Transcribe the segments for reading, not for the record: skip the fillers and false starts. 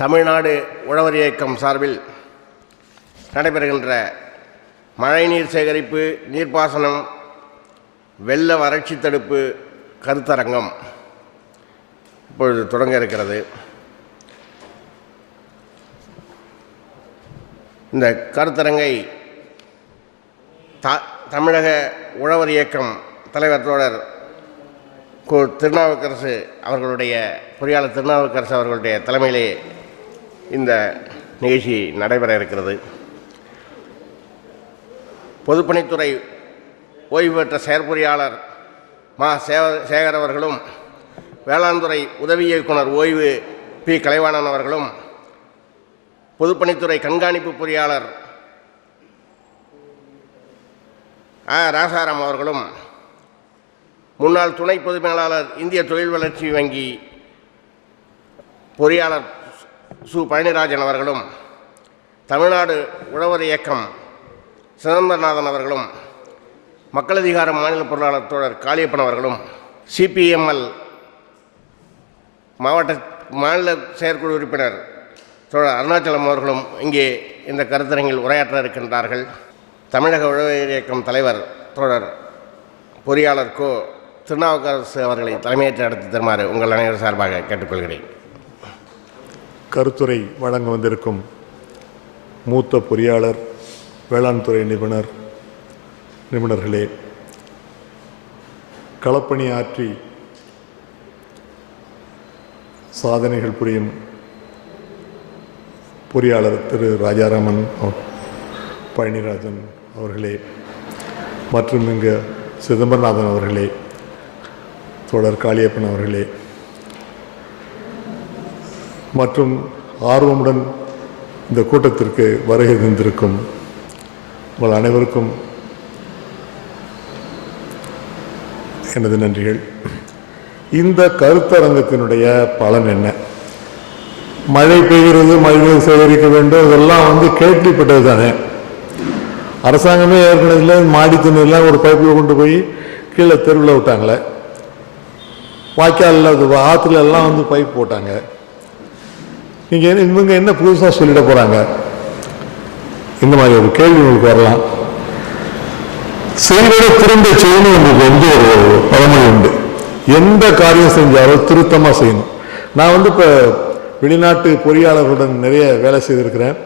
தமிழ்நாடு உழவர் இயக்கம் சார்பில் நடைபெறுகின்ற மழைநீர் சேகரிப்பு, நீர்ப்பாசனம், வெள்ள வறட்சி தடுப்பு கருத்தரங்கம் இப்பொழுது தொடங்க இருக்கிறது. இந்த கருத்தரங்கை தமிழக உழவர் இயக்கம் தலைவர் தோழர் திருநாவுக்கரசு அவர்களுடைய பொறியாளர் திருநாவுக்கரசு அவர்களுடைய தலைமையிலே இந்த நிகழ்ச்சி நடைபெற இருக்கிறது. பொதுப்பணித்துறை ஓய்வு பெற்ற செயற்பொறியாளர் மா சேகர் அவர்களும், வேளாண் துறை உதவி இயக்குனர் ஓய்வு பி கலைவாணன் அவர்களும், பொதுப்பணித்துறை கண்காணிப்பு பொறியாளர் ராசாராம் அவர்களும், முன்னாள் துணை பொதுப் மேலாளர் இந்திய தொழில் வளர்ச்சி வங்கி பொறியாளர் சு பழனிராஜன் அவர்களும், தமிழ்நாடு உழவர் இயக்கம் சிதம்பரநாதன் அவர்களும், மக்கள் அதிகார மாநில பொருளாளர் தோழர் காளியப்பன் அவர்களும், சிபிஎம்எல் மாநில செயற்குழு உறுப்பினர் தோழர் அருணாச்சலம் அவர்களும் இங்கே இந்த கருத்தரங்கில் உரையாற்ற இருக்கின்றார்கள். தமிழக உழவர் இயக்கம் தலைவர் தோழர் பொறியாளர் திருநாவுக்கரசு அவர்களை தலைமையேற்று நடத்தி தருமாறு உங்கள் அனைவரும் சார்பாக கேட்டுக்கொள்கிறேன். கருத்துரை வழங்க வந்திருக்கும் மூத்த பொறியாளர், வேளாண் துறை நிபுணர்களே, களப்பணி ஆற்றி சாதனைகள் புரியும் பொறியாளர் திரு ராஜாராமன் பழனிராஜன் அவர்களே, மற்றும் இங்கு சிதம்பரநாதன் அவர்களே, தோழர் காளியப்பன் அவர்களே, மற்றும் ஆர்வமுடன் இந்த கூட்டத்திற்கு வருகை தந்திருக்கும் உங்கள் அனைவருக்கும் எனது நன்றிகள். இந்த கருத்தரங்கத்தினுடைய பலன் என்ன? மழை பெய்கிறது, மழைநீர் சேகரிக்க வேண்டும், இதெல்லாம் கேள்விப்பட்டது தானே. அரசாங்கமே ஏற்கனவே மாடி தண்ணீர்லாம் ஒரு பைப்பில் கொண்டு போய் கீழே தெருவில் விட்டாங்களே, வாய்க்காலில் ஆற்றுல எல்லாம் பைப் போட்டாங்க. நீங்கள் இவங்க என்ன புதுசாக சொல்லிட போகிறாங்க? இந்த மாதிரி ஒரு கேள்வி உங்களுக்கு வரலாம். செய்வதை திரும்ப செய்யணும். உங்களுக்கு ஒரு பழமொழி உண்டு, எந்த காரியம் செஞ்சாலும் திருத்தமாக செய்யணும். நான் இப்போ வெளிநாட்டு பொறியாளர்களுடன் நிறைய வேலை செய்திருக்கிறேன்.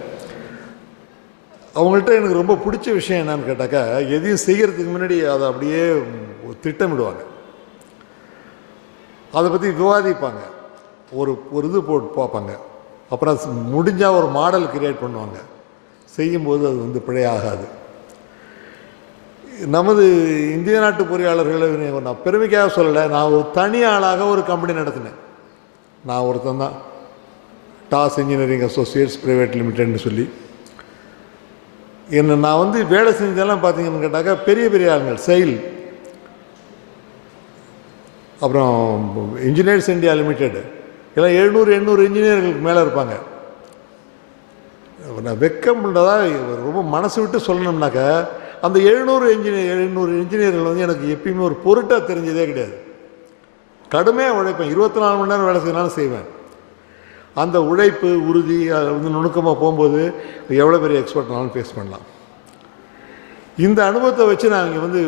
அவங்கள்ட்ட எனக்கு ரொம்ப பிடிச்ச விஷயம் என்னன்னு கேட்டாக்கா, எதையும் செய்கிறதுக்கு முன்னாடி அதை அப்படியே திட்டமிடுவாங்க, அதை பற்றி விவாதிப்பாங்க, ஒரு இது போட்டு பார்ப்பாங்க, அப்புறம் முடிஞ்சால் ஒரு மாடல் கிரியேட் பண்ணுவாங்க. செய்யும்போது அது பிழையாகாது. நமது இந்திய நாட்டு பொறியாளர்களை நான் பெருமைக்காக சொல்லலை. நான் ஒரு தனி ஆளாக ஒரு கம்பெனி நடத்தினேன். நான் ஒருத்தன் தான், டாஸ் இன்ஜினியரிங் அசோசியேட்ஸ் பிரைவேட் லிமிடெட்னு சொல்லி. என்ன நான் வேலை செஞ்சதெல்லாம் பார்த்தீங்கன்னு கேட்டாக்கா, பெரிய பெரிய ஆளுங்கள், செயல், அப்புறம் இன்ஜினியர்ஸ் இந்தியா லிமிடெட், எல்லாம் 700-800 இன்ஜினியர்களுக்கு மேலே இருப்பாங்க. நான் வெக்கம் பண்ணுறதா ரொம்ப மனசு விட்டு சொல்லணும்னாக்கா, அந்த 700 இன்ஜினியர்கள் எனக்கு எப்பயுமே ஒரு பொருட்டாக தெரிஞ்சதே கிடையாது. கடுமையாக உழைப்பேன், 24 மணி நேரம் வேலை செய்யனாலும் செய்வேன். அந்த உழைப்பு, உறுதி, நுணுக்கமாக போகும்போது எவ்வளோ பெரிய எக்ஸ்பர்ட்னாலும் ஃபேஸ் பண்ணலாம். இந்த அனுபவத்தை வச்சு நான் இங்கே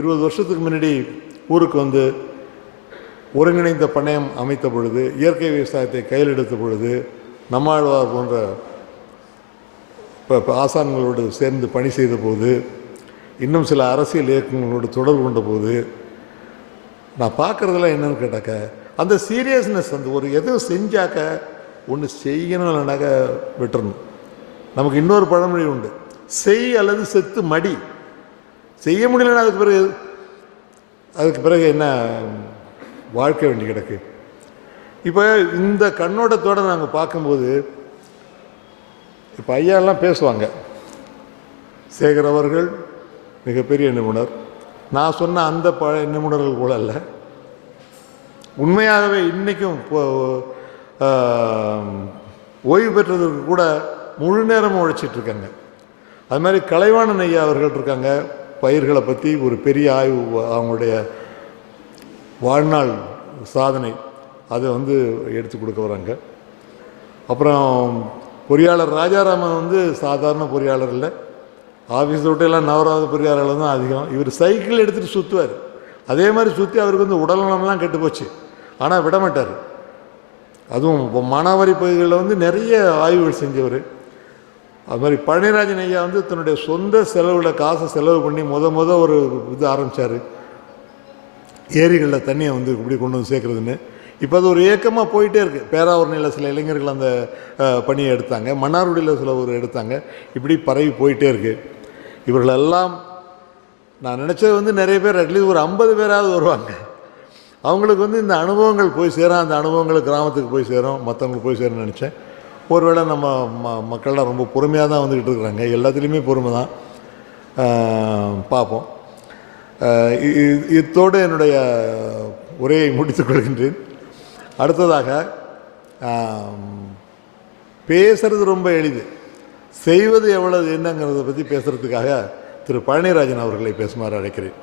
20 வருஷத்துக்கு முன்னாடி ஊருக்கு ஒருங்கிணைந்த பண்ணையம் அமைத்த பொழுது, இயற்கை விவசாயத்தை கையில் எடுத்த பொழுது, நம்மாழ்வார் போன்ற இப்போ ஆசான்களோடு சேர்ந்து பணி செய்த போது, இன்னும் சில அரசியல் இயக்கங்களோடு தொடர்பு கொண்ட போது நான் பார்க்குறதெல்லாம் என்னன்னு கேட்டாக்க, அந்த சீரியஸ்னஸ், ஒரு எதுவும் செஞ்சாக்க ஒன்று செய்யணும், இல்லைனாக்க விட்டுறணும். நமக்கு இன்னொரு பழமொழி உண்டு, செய் அல்லது செத்து மடி. செய்ய முடியலன்னா அதுக்கு பிறகு என்ன வாழ்க்கை வேண்டி கிடக்கு. இப்போ இந்த கண்ணோட்டத்தோடு நாங்கள் பார்க்கும்போது, இப்போ ஐயாலாம் பேசுவாங்க, சேகர் அவர்கள் மிகப்பெரிய நிபுணர், நான் சொன்ன அந்த நிபுணர்கள் கூட இல்லை. உண்மையாகவே இன்றைக்கும் ஓய்வு பெற்றதற்கு கூட முழு நேரமும் உழைச்சிட்ருக்காங்க. அது மாதிரி கலைவாணன் ஐயா அவர்கள் இருக்காங்க, பயிர்களை பற்றி ஒரு பெரிய ஆய்வு, அவங்களுடைய வாழ்நாள் சாதனை அதை எடுத்து கொடுக்க வராங்க. அப்புறம் பொறியாளர் ராஜாராமன் வந்து சாதாரண பொறியாளர் இல்லை, ஆஃபீஸ் விட்டெல்லாம் நவராவது பொறியாளர் தான் அதிகம். இவர் சைக்கிள் எடுத்துகிட்டு சுற்றுவார். அதே மாதிரி சுற்றி அவருக்கு வந்து உடல்நலம்லாம் கெட்டு போச்சு, ஆனால் விட மாட்டார். அதுவும் இப்போ மானாவாரி பகுதிகளில் வந்து நிறைய ஆய்வுகள் செஞ்சவர். அது மாதிரி பழனிராஜன் ஐயா வந்து தன்னுடைய சொந்த செலவில் காசை செலவு பண்ணி முத ஒரு இது ஆரம்பித்தார், ஏரிகளில் தண்ணியை வந்து இப்படி கொண்டு வந்து சேர்க்குறதுன்னு. இப்போ அது ஒரு ஏக்கமாக போயிட்டே இருக்குது. பேராவூரணியில் சில இளைஞர்கள் அந்த பணியை எடுத்தாங்க, மன்னார்குடியில் சில ஒரு எடுத்தாங்க, இப்படி பரவி போயிட்டே இருக்குது. இவர்களெல்லாம் நான் நினச்சது வந்து நிறைய பேர் அட்லீஸ்ட் ஒரு 50 பேராவது வருவாங்க. அவங்களுக்கு வந்து இந்த அனுபவங்கள் போய் சேரும், அந்த அனுபவங்கள் கிராமத்துக்கு போய் சேரும், மற்றவங்களுக்கு போய் சேரும்னு நினச்சேன். ஒருவேளை நம்ம மக்கள்லாம் ரொம்ப பொறுமையாக தான் வந்துக்கிட்டு இருக்கிறாங்க, எல்லாத்துலேயுமே பொறுமை தான். பார்ப்போம். இத்தோடு என்னுடைய உரையை முடித்துக் கொள்கின்றேன். அடுத்ததாக, பேசுறது ரொம்ப எளிது, செய்வது எவ்வளவு என்னங்கிறத பற்றி பேசுகிறதுக்காக திரு பழனிராஜன் அவர்களை பேசுமாறு அழைக்கிறேன்.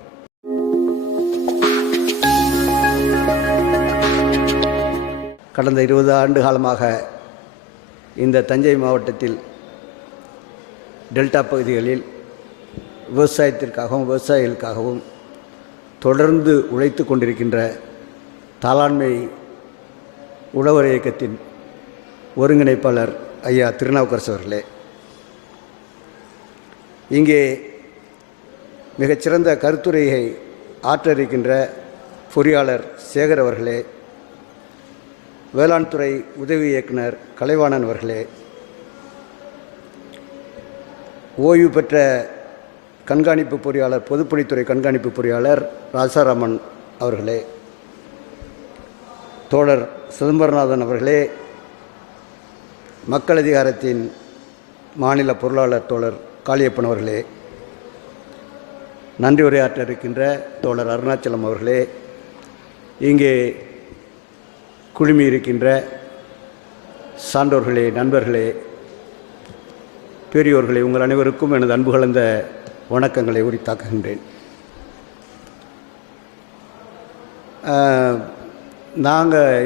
கடந்த 20 ஆண்டு காலமாக இந்த தஞ்சை மாவட்டத்தில் டெல்டா பகுதிகளில் விவசாயத்திற்காகவும் விவசாயிகளுக்காகவும் தொடர்ந்து உழைத்து கொண்டிருக்கின்ற தாளாண்மை உழவர இயக்கத்தின் ஒருங்கிணைப்பாளர் ஐயா திருநாவுக்கரசு அவர்களே, இங்கே மிகச்சிறந்த கருத்துரையை ஆற்ற இருக்கின்ற பொறியாளர் சேகர் அவர்களே, வேளாண் துறை உதவி இயக்குனர் கலைவாணன் அவர்களே, ஓய்வு பெற்ற கண்காணிப்பு பொறியாளர் பொதுப்பணித்துறை கண்காணிப்பு பொறியாளர் ராசாராமன் அவர்களே, தோழர் சிதம்பரநாதன் அவர்களே, மக்கள் அதிகாரத்தின் மாநில பொருளாளர் தோழர் காளியப்பன் அவர்களே, நன்றி உரையாற்ற இருக்கின்ற தோழர் அருணாச்சலம் அவர்களே, இங்கே குழுமி இருக்கின்ற சான்றோர்களே, நண்பர்களே, பெரியோர்களே, உங்கள் அனைவருக்கும் எனது அன்பு கலந்த வணக்கங்களை உரித்தாக்குகின்றேன்.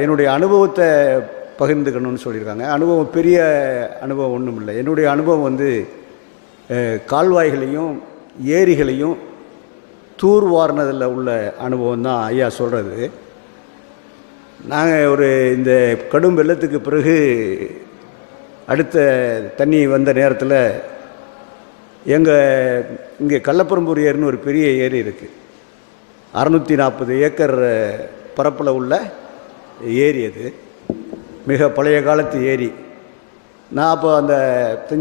என்னுடைய அனுபவத்தை பகிர்ந்துக்கணும்னு சொல்லியிருக்காங்க. அனுபவம் பெரிய அனுபவம் ஒன்றும் இல்லை. என்னுடைய அனுபவம் வந்து கால்வாய்களையும் ஏரிகளையும் தூர்வாரினதில் உள்ள அனுபவம் தான் ஐயா சொல்கிறது. நாங்கள் இந்த கடும் வெள்ளத்துக்கு பிறகு அடுத்த தண்ணி வந்த நேரத்தில் இங்கே கள்ளப்பரம்பூர் ஏரின்னு ஒரு பெரிய ஏரி இருக்குது. 640 ஏக்கர் பரப்பில் உள்ள ஏரி, அது மிக பழைய காலத்து ஏரி. நான் அப்போ அந்த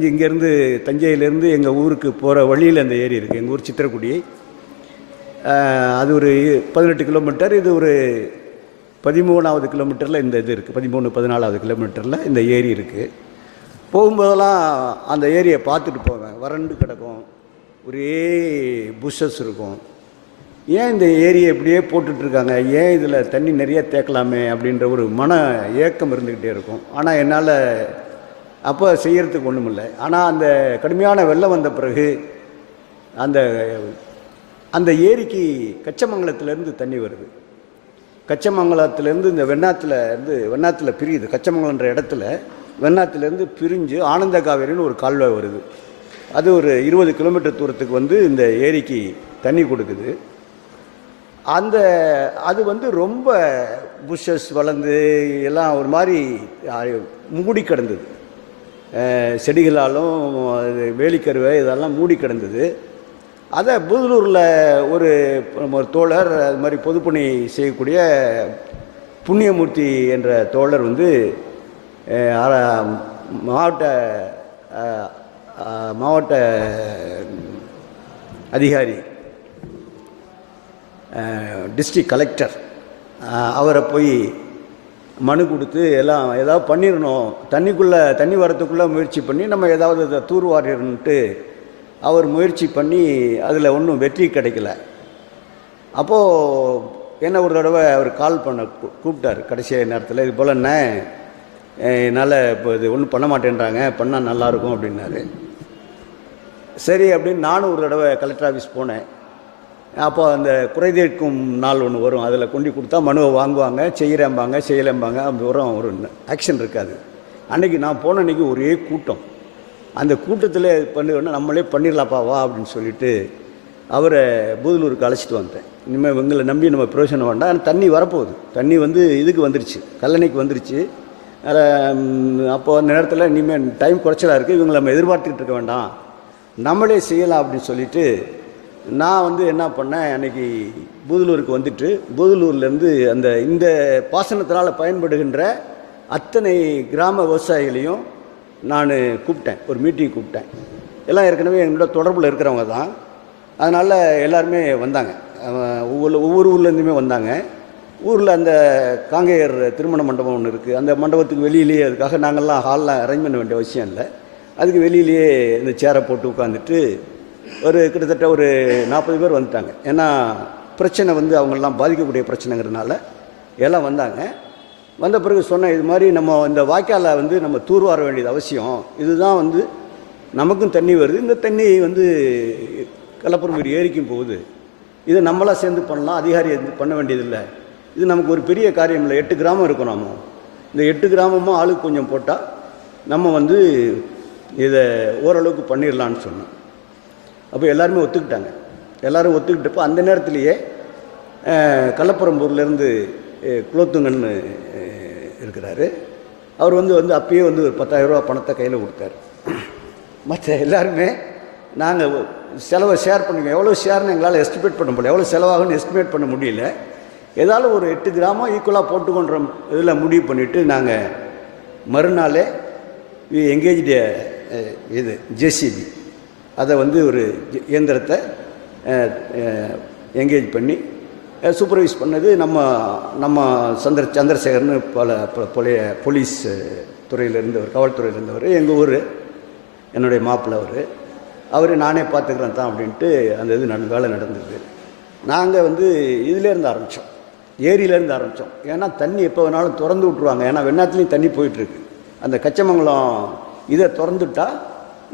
இங்கேருந்து தஞ்சையிலேருந்து எங்கள் ஊருக்கு போகிற வழியில் அந்த ஏரி இருக்குது. எங்கள் ஊர் சித்திரக்குடி. அது ஒரு 18 கிலோமீட்டர், இது ஒரு 13வது கிலோமீட்டரில் இந்த இது இருக்குது. 13-14வது கிலோமீட்டரில் இந்த ஏரி இருக்குது. போகும்போதெல்லாம் அந்த ஏரியை பார்த்துட்டு போவேன். வறண்டு கிடக்கும், ஒரே புஷஸ் இருக்கும். ஏன் இந்த ஏரியை இப்படியே போட்டுட்ருக்காங்க, ஏன் இதில் தண்ணி நிறைய தேக்கலாமே அப்படின்ற ஒரு மன ஏக்கம் இருந்துக்கிட்டே இருக்கும். ஆனால் என்னால் அப்போ செய்கிறதுக்கு ஒன்றும் இல்லை. ஆனால் அந்த கடுமையான வெள்ளம் வந்த பிறகு அந்த ஏரிக்கு கச்சமங்கலத்திலேருந்து தண்ணி வருது. கச்சமங்கலத்திலேருந்து இந்த வெண்ணாத்தில் பிரியுது. கச்சமங்கலன்ற இடத்துல வெண்ணாத்திலேருந்து பிரிஞ்சு ஆனந்த காவேரின்னு ஒரு கால்வாய் வருது. அது ஒரு 20 கிலோமீட்டர் தூரத்துக்கு இந்த ஏரிக்கு தண்ணி கொடுக்குது. அது ரொம்ப புஷஸ் வளர்ந்து எல்லாம் ஒரு மாதிரி மூடி கிடந்தது. செடிகளாலும் வேலிக்கருவை இதெல்லாம் மூடி கிடந்தது. அதை பூதலூரில் ஒரு தோழர், அது மாதிரி பொதுப்பணி செய்யக்கூடிய புண்ணியமூர்த்தி என்ற தோழர் மாவட்ட அதிகாரி, டிஸ்ட்ரிக்ட் கலெக்டர், அவரை போய் மனு கொடுத்து எல்லாம் ஏதாவது பண்ணிடணும், தண்ணி வரத்துக்குள்ளே முயற்சி பண்ணி நம்ம ஏதாவது இதை தூர்வாரின்ட்டு அவர் முயற்சி பண்ணி அதில் ஒன்றும் வெற்றி கிடைக்கல. அப்போது என்ன ஒரு தடவை அவர் கால் பண்ண கூப்பிட்டார் கடைசி நேரத்தில். இது போல் என்னால் இப்போ இது ஒன்றும் பண்ண மாட்டேன்றாங்க, பண்ணால் நல்லாயிருக்கும் அப்படின்னாரு. சரி அப்படின்னு நானும் ஒரு தடவை கலெக்டர் ஆஃபீஸ் போனேன். அப்போ அந்த குறைதீர்க்கும் நாள் ஒன்று வரும், அதில் கொண்டு கொடுத்தா மனுவை வாங்குவாங்க, செய்கிறேம்பாங்க செய்யலேம்பாங்க, அப்படி வரும், ஒரு ஆக்ஷன் இருக்காது. அன்றைக்கி நான் போன அன்றைக்கி ஒரே கூட்டம். அந்த கூட்டத்தில் பண்ணுவேன்னா நம்மளே பண்ணிடலாப்பா வா அப்படின்னு சொல்லிட்டு அவரை பூதலூருக்கு அழைச்சிட்டு வந்தேன். இனிமேல் இவங்களை நம்பி நம்ம பிரயோஜனம் வேண்டாம். ஆனால் தண்ணி வரப்போகுது. தண்ணி வந்து இதுக்கு வந்துருச்சு, கல்லணைக்கு வந்துருச்சு. அப்போ அந்த நேரத்தில் இனிமேல் டைம் குறைச்சலாக இருக்குது, இவங்களை நம்ம எதிர்பார்த்துக்கிட்டு இருக்க வேண்டாம், நம்மளே செய்யலாம் அப்படின்னு சொல்லிட்டு நான் வந்து என்ன பண்ணேன், அன்றைக்கி பூதலூருக்கு வந்துட்டு பூதலூர்லேருந்து இந்த பாசனத்தினால் பயன்படுகின்ற அத்தனை கிராம விவசாயிகளையும் நான் கூப்பிட்டேன், ஒரு மீட்டிங் கூப்பிட்டேன். எல்லாம் ஏற்கனவே என்னோட தொடர்பில் இருக்கிறவங்க தான். அதனால் எல்லாருமே வந்தாங்க, ஒவ்வொரு ஊர்லேருந்துமே வந்தாங்க. ஊரில் அந்த காங்கேயர் திருமண மண்டபம் ஒன்று இருக்குது, அந்த மண்டபத்துக்கு வெளியிலேயே, அதுக்காக நாங்கள்லாம் ஹாலில் அரேஞ்ச் பண்ண வேண்டிய அவசியம் இல்லை, அதுக்கு வெளியிலேயே இந்த சேரை போட்டு உட்காந்துட்டு கிட்டத்தட்ட ஒரு 40 பேர் வந்துட்டாங்க. ஏன்னா பிரச்சனை வந்து அவங்களெலாம் பாதிக்கக்கூடிய பிரச்சனைங்கிறதுனால எல்லாம் வந்தாங்க. வந்த பிறகு சொன்னேன், இது மாதிரி நம்ம இந்த வாய்க்காலை வந்து நம்ம தூர்வார வேண்டியது அவசியம். இதுதான் வந்து நமக்கும் தண்ணி வருது, இந்த தண்ணி வந்து கலப்பரம்பூர் ஏரிக்கும் போகுது, இதை நம்மளாம் சேர்ந்து பண்ணலாம், அதிகாரி பண்ண வேண்டியதில்லை, இது நமக்கு ஒரு பெரிய காரியம் இல்லை. 8 கிராமம் இருக்கும், நாம இந்த 8 கிராமமும் ஆளுக்கு கொஞ்சம் போட்டால் நம்ம வந்து இதை ஓரளவுக்கு பண்ணிடலான்னு சொன்னோம். அப்போ எல்லாருமே ஒத்துக்கிட்டாங்க. எல்லோரும் ஒத்துக்கிட்டப்போ அந்த நேரத்திலேயே கள்ளப்பரம்பூர்லேருந்து குலோத்துங்கன்னு இருக்கிறாரு, அவர் வந்து அப்பயே வந்து ஒரு 10,000 ரூபா பணத்தை கையில் கொடுத்தாரு. மற்ற எல்லாருமே நாங்கள் செலவை ஷேர் பண்ணுங்க, எவ்வளோ ஷேர்னு எங்களால் எஸ்டிமேட் பண்ண முடியல, எவ்வளோ செலவாகுன்னு எஸ்டிமேட் பண்ண முடியல. ஏதாவது ஒரு 8 கிராமம் ஈக்குவலாக போட்டுக்கொன்ற இதில் முடிவு பண்ணிவிட்டு நாங்கள் மறுநாளே எங்கேஜ்டு இது ஜேசிபி அதை வந்து ஒரு இயந்திரத்தை எங்கேஜ் பண்ணி சூப்பர்வைஸ் பண்ணது நம்ம சந்திரசேகர்னு பழைய போலீஸ் துறையில் இருந்தவர், காவல்துறையில் இருந்தவர், எங்கள் ஊர், என்னுடைய மாப்பிள்ளை அவர் நானே பார்த்துக்கிறேன் தான் அப்படின்ட்டு அந்த இது வேலை நடந்தது. நாங்கள் வந்து இதிலேருந்து ஆரம்பித்தோம், ஏரியிலேருந்து ஆரம்பித்தோம். ஏன்னா தண்ணி எப்போ வேணாலும் திறந்து விட்ருவாங்க, ஏன்னா வெண்ணாத்துலேயும் தண்ணி போயிட்டுருக்கு. அந்த கச்சமங்கலம் இதை திறந்துட்டால்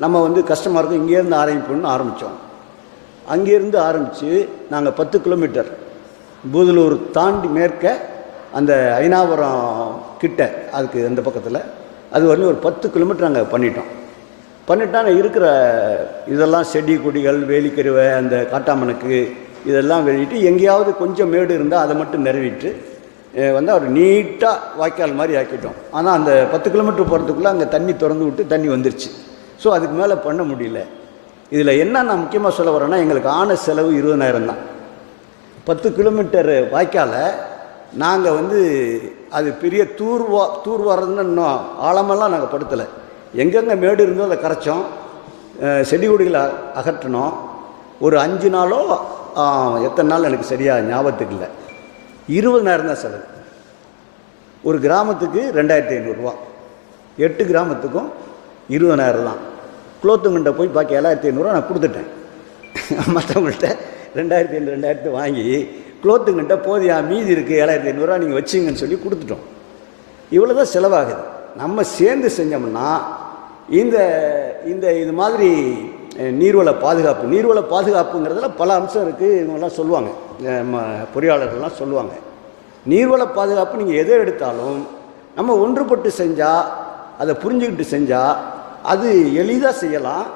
நம்ம வந்து கஷ்டமாக இருக்கும், இங்கேருந்து ஆரம்பிப்போம்னு ஆரம்பித்தோம். அங்கேருந்து ஆரம்பித்து நாங்கள் 10 கிலோமீட்டர் பூதலூர் தாண்டி மேற்க அந்த ஐனாவரம் கிட்ட, அதுக்கு அந்த பக்கத்தில் அது வரலையும் ஒரு 10 கிலோமீட்டர் நாங்கள் பண்ணிட்டா இருக்கிற இதெல்லாம் செடி கொடிகள் வேலிக்கருவை அந்த காட்டாமணக்கு இதெல்லாம் வெளியிட்டு எங்கேயாவது கொஞ்சம் மேடு இருந்தால் அதை மட்டும் நிறவிட்டு வந்து அவர் நீட்டாக வாய்க்கால் மாதிரி ஆக்கிட்டோம். ஆனால் அந்த 10 கிலோமீட்டர் போகிறதுக்குள்ளே அங்கே தண்ணி திறந்து விட்டு தண்ணி வந்துருச்சு. ஸோ அதுக்கு மேலே பண்ண முடியல. இதில் என்ன நான் முக்கியமாக சொல்ல வரேன்னா, எங்களுக்கு ஆன செலவு 20,000 தான். 10 கிலோமீட்டர் வாய்க்காலை நாங்கள் வந்து அது பெரிய தூர்வாரதுன்னு இன்னும் ஆழமெல்லாம் நாங்கள் படுத்தலை. எங்கெங்கே மேடு இருந்தோ அதை கரைச்சோம், செடி கொடிகளை அகற்றினோம். ஒரு 5 நாளோ எத்தனை நாள் எனக்கு சரியாக ஞாபகத்துக்கு இல்லை, 20,000 தான் செலவு. ஒரு கிராமத்துக்கு 2,500 ரூபா, 8 கிராமத்துக்கும் 20,000 தான். குலோத்துங்கிட்ட போய் பாக்கி 7,500 ரூபா நான் கொடுத்துட்டேன். மற்றவங்கள்ட்ட 2,500 வாங்கி குலோத்துங்கிட்ட போதியா மீதி இருக்குது 7,500 ரூபா நீங்கள் வச்சிங்கன்னு சொல்லி கொடுத்துட்டோம். இவ்வளோ தான் செலவாகுது. நம்ம சேர்ந்து செஞ்சோம்னா இது மாதிரி நீர்வள பாதுகாப்புங்கிறதுல பல அம்சம் இருக்குது. இவங்கெல்லாம் சொல்லுவாங்க, பொறியாளர்கள்லாம் சொல்லுவாங்க, நீர்வள பாதுகாப்பு நீங்கள் எதை எடுத்தாலும் நம்ம ஒன்றுபட்டு செஞ்சால், அதை புரிஞ்சுக்கிட்டு செஞ்சால் அது எளிதாக செய்யலாம்.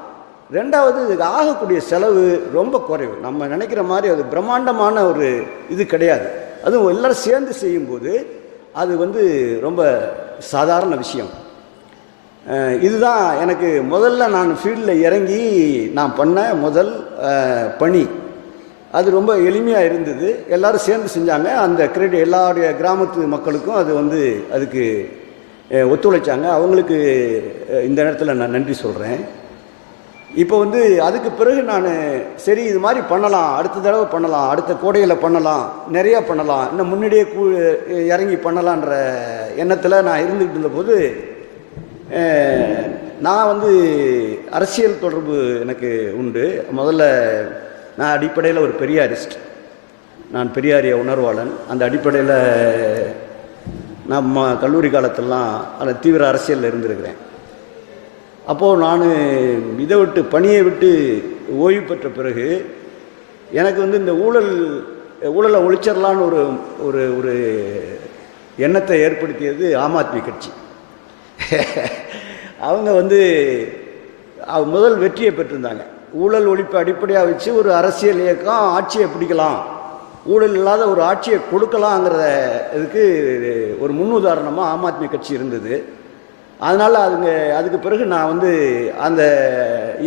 ரெண்டாவது, இதுக்கு ஆகக்கூடிய செலவு ரொம்ப குறைவு. நம்ம நினைக்கிற மாதிரி அது பிரம்மாண்டமான ஒரு இது கிடையாது. அதுவும் எல்லோரும் சேர்ந்து செய்யும்போது அது வந்து ரொம்ப சாதாரண விஷயம். இதுதான் எனக்கு முதல்ல நான் ஃபீல்டில் இறங்கி நான் பண்ண முதல் பணி. அது ரொம்ப எளிமையாக இருந்தது, எல்லோரும் சேர்ந்து செஞ்சாங்க. அந்த கிரெடிட் எல்லாருடைய கிராமத்து மக்களுக்கும் அது வந்து அதுக்கு ஒத்துழைச்சாங்க. அவங்களுக்கு இந்த நேரத்தில் நான் நன்றி சொல்கிறேன். இப்போ வந்து அதுக்கு பிறகு நான் சரி இது மாதிரி பண்ணலாம், அடுத்த தடவை பண்ணலாம், அடுத்த கோடையில் பண்ணலாம், நிறையா பண்ணலாம், இன்னும் முன்னாடியே இறங்கி பண்ணலான்ற எண்ணத்தில் நான் இருந்துக்கிட்டு இருந்தபோது நான் வந்து அரசியல் தொடர்பு எனக்கு உண்டு. முதல்ல நான் அடிப்படையில் ஒரு பெரியாரிஸ்ட், நான் பெரியாரிய உணர்வாளன். அந்த அடிப்படையில் நம்ம கல்லூரி காலத்திலலாம் அந்த தீவிர அரசியலில் இருந்திருக்கிறேன். அப்போது நான் இதை விட்டு பணியை விட்டு ஓய்வு பெற்ற பிறகு எனக்கு வந்து இந்த ஊழலை ஒழிச்சிடலான்னு ஒரு ஒரு எண்ணத்தை ஏற்படுத்தியது ஆம் ஆத்மி கட்சி. அவங்க வந்து முதல் வெற்றியை பெற்றிருந்தாங்க. ஊழல் ஒழிப்பு அடிப்படையாக வச்சு ஒரு அரசியல் இயக்கம் ஆட்சியை பிடிக்கலாம், ஊழல் இல்லாத ஒரு ஆட்சியை கொடுக்கலாங்கிற இதுக்கு ஒரு முன்னுதாரணமாக ஆம் ஆத்மி கட்சி இருந்தது. அதனால் அதுக்கு பிறகு நான் வந்து அந்த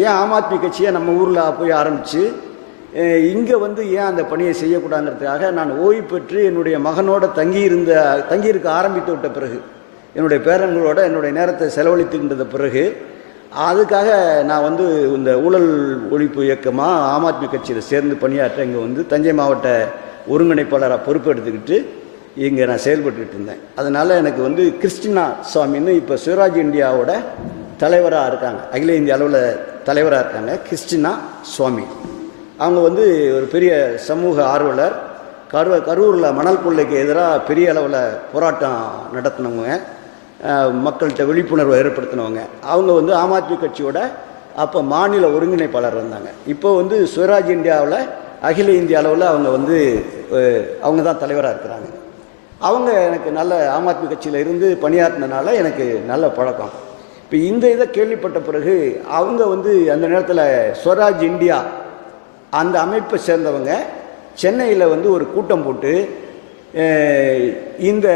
ஏன் ஆம் ஆத்மி கட்சியை நம்ம ஊரில் போய் ஆரம்பித்து இங்கே வந்து ஏன் அந்த பணியை செய்யக்கூடாதுங்கிறதுக்காக நான் ஓய்வு பெற்று என்னுடைய மகனோட தங்கியிருக்க ஆரம்பித்து விட்ட பிறகு, என்னுடைய பேரன்களோட என்னுடைய நேரத்தை செலவழித்துக்கின்ற பிறகு, அதுக்காக நான் வந்து இந்த ஊழல் ஒழிப்பு இயக்கமாக ஆம் ஆத்மி கட்சியில் சேர்ந்து பணியாற்ற இங்கே வந்து தஞ்சை மாவட்ட ஒருங்கிணைப்பாளராக பொறுப்பெடுத்துக்கிட்டு இங்கே நான் செயல்பட்டுக்கிட்டு இருந்தேன். அதனால் எனக்கு வந்து கிறிஸ்டினா சுவாமின்னு இப்போ சுயராஜ் இந்தியாவோட தலைவராக இருக்காங்க, அகில இந்திய அளவில் தலைவராக இருக்காங்க. கிறிஸ்டினா சுவாமி அவங்க வந்து ஒரு பெரிய சமூக ஆர்வலர். கரூரில் மணல் கொள்ளைக்கு எதிராக பெரிய அளவில் போராட்டம் நடத்தினவங்க, மக்கள்கிட்ட விழிப்புணர்வை ஏற்படுத்தினவங்க. அவங்க வந்து ஆம் ஆத்மி கட்சியோட அப்போ மாநில ஒருங்கிணைப்பாளர் இருந்தாங்க. இப்போ வந்து சுயராஜ் இந்தியாவில் அகில இந்திய அளவில் அவங்க தான் தலைவராக இருக்கிறாங்க. அவங்க எனக்கு நல்ல ஆம் ஆத்மி கட்சியில் இருந்து பணியாற்றினால எனக்கு நல்ல பழக்கம். இப்போ இந்த இதை கேள்விப்பட்ட பிறகு அவங்க வந்து அந்த நேரத்தில் ஸ்வராஜ் இந்தியா அந்த அமைப்பை சேர்ந்தவங்க சென்னையில் வந்து ஒரு கூட்டம் போட்டு இந்த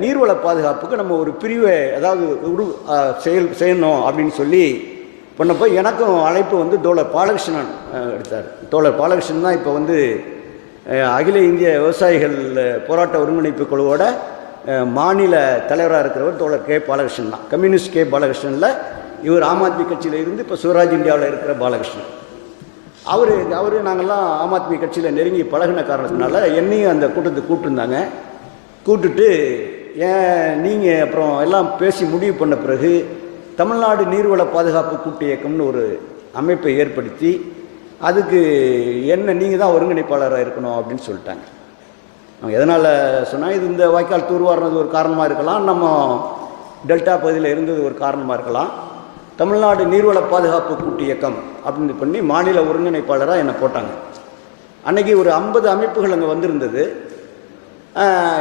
நீர்வள பாதுகாப்புக்கு நம்ம ஒரு பிரிவை அதாவது செய்யணும் அப்படின்னு சொல்லி பண்ணப்போ எனக்கும் அழைப்பு வந்து தோழர் பாலகிருஷ்ணன் எடுத்தார். தோழர் பாலகிருஷ்ணன் தான் இப்போ வந்து அகில இந்திய விவசாயிகள் போராட்ட ஒருங்கிணைப்பு குழுவோட மாநில தலைவராக இருக்கிறவர் தோழர் கே பாலகிருஷ்ணன் தான். கம்யூனிஸ்ட் கே பாலகிருஷ்ணனில் இவர் ஆம் ஆத்மி கட்சியில் இருந்து இப்போ சுயராஜ் இந்தியாவில் இருக்கிற பாலகிருஷ்ணன். அவர் நாங்கள்லாம் ஆம் ஆத்மி கட்சியில் நெருங்கி பழகின காரணத்தினால என்னையும் அந்த கூட்டத்துக்கு கூப்பிட்டுருந்தாங்க. கூப்பிட்டுட்டு நீங்கள் அப்புறம் எல்லாம் பேசி முடிவு பண்ண பிறகு தமிழ்நாடு நீர்வள பாதுகாப்பு கூட்டு இயக்கம்னு ஒரு அமைப்பை ஏற்படுத்தி அதுக்கு நீங்கள் தான் ஒருங்கிணைப்பாளராக இருக்கணும் அப்படின்னு சொல்லிட்டாங்க. அவங்க எதனால் சொன்னால், இது இந்த வாய்க்கால் தூர்வாரினது ஒரு காரணமாக இருக்கலாம், நம்ம டெல்டா பகுதியில் இருந்தது ஒரு காரணமாக இருக்கலாம். தமிழ்நாடு நீர்வள பாதுகாப்பு கூட்டு இயக்கம் அப்படின்னு பண்ணி மாநில ஒருங்கிணைப்பாளராக என்னை போட்டாங்க. அன்றைக்கி ஒரு 50 அமைப்புகள் அங்கே வந்திருந்தது.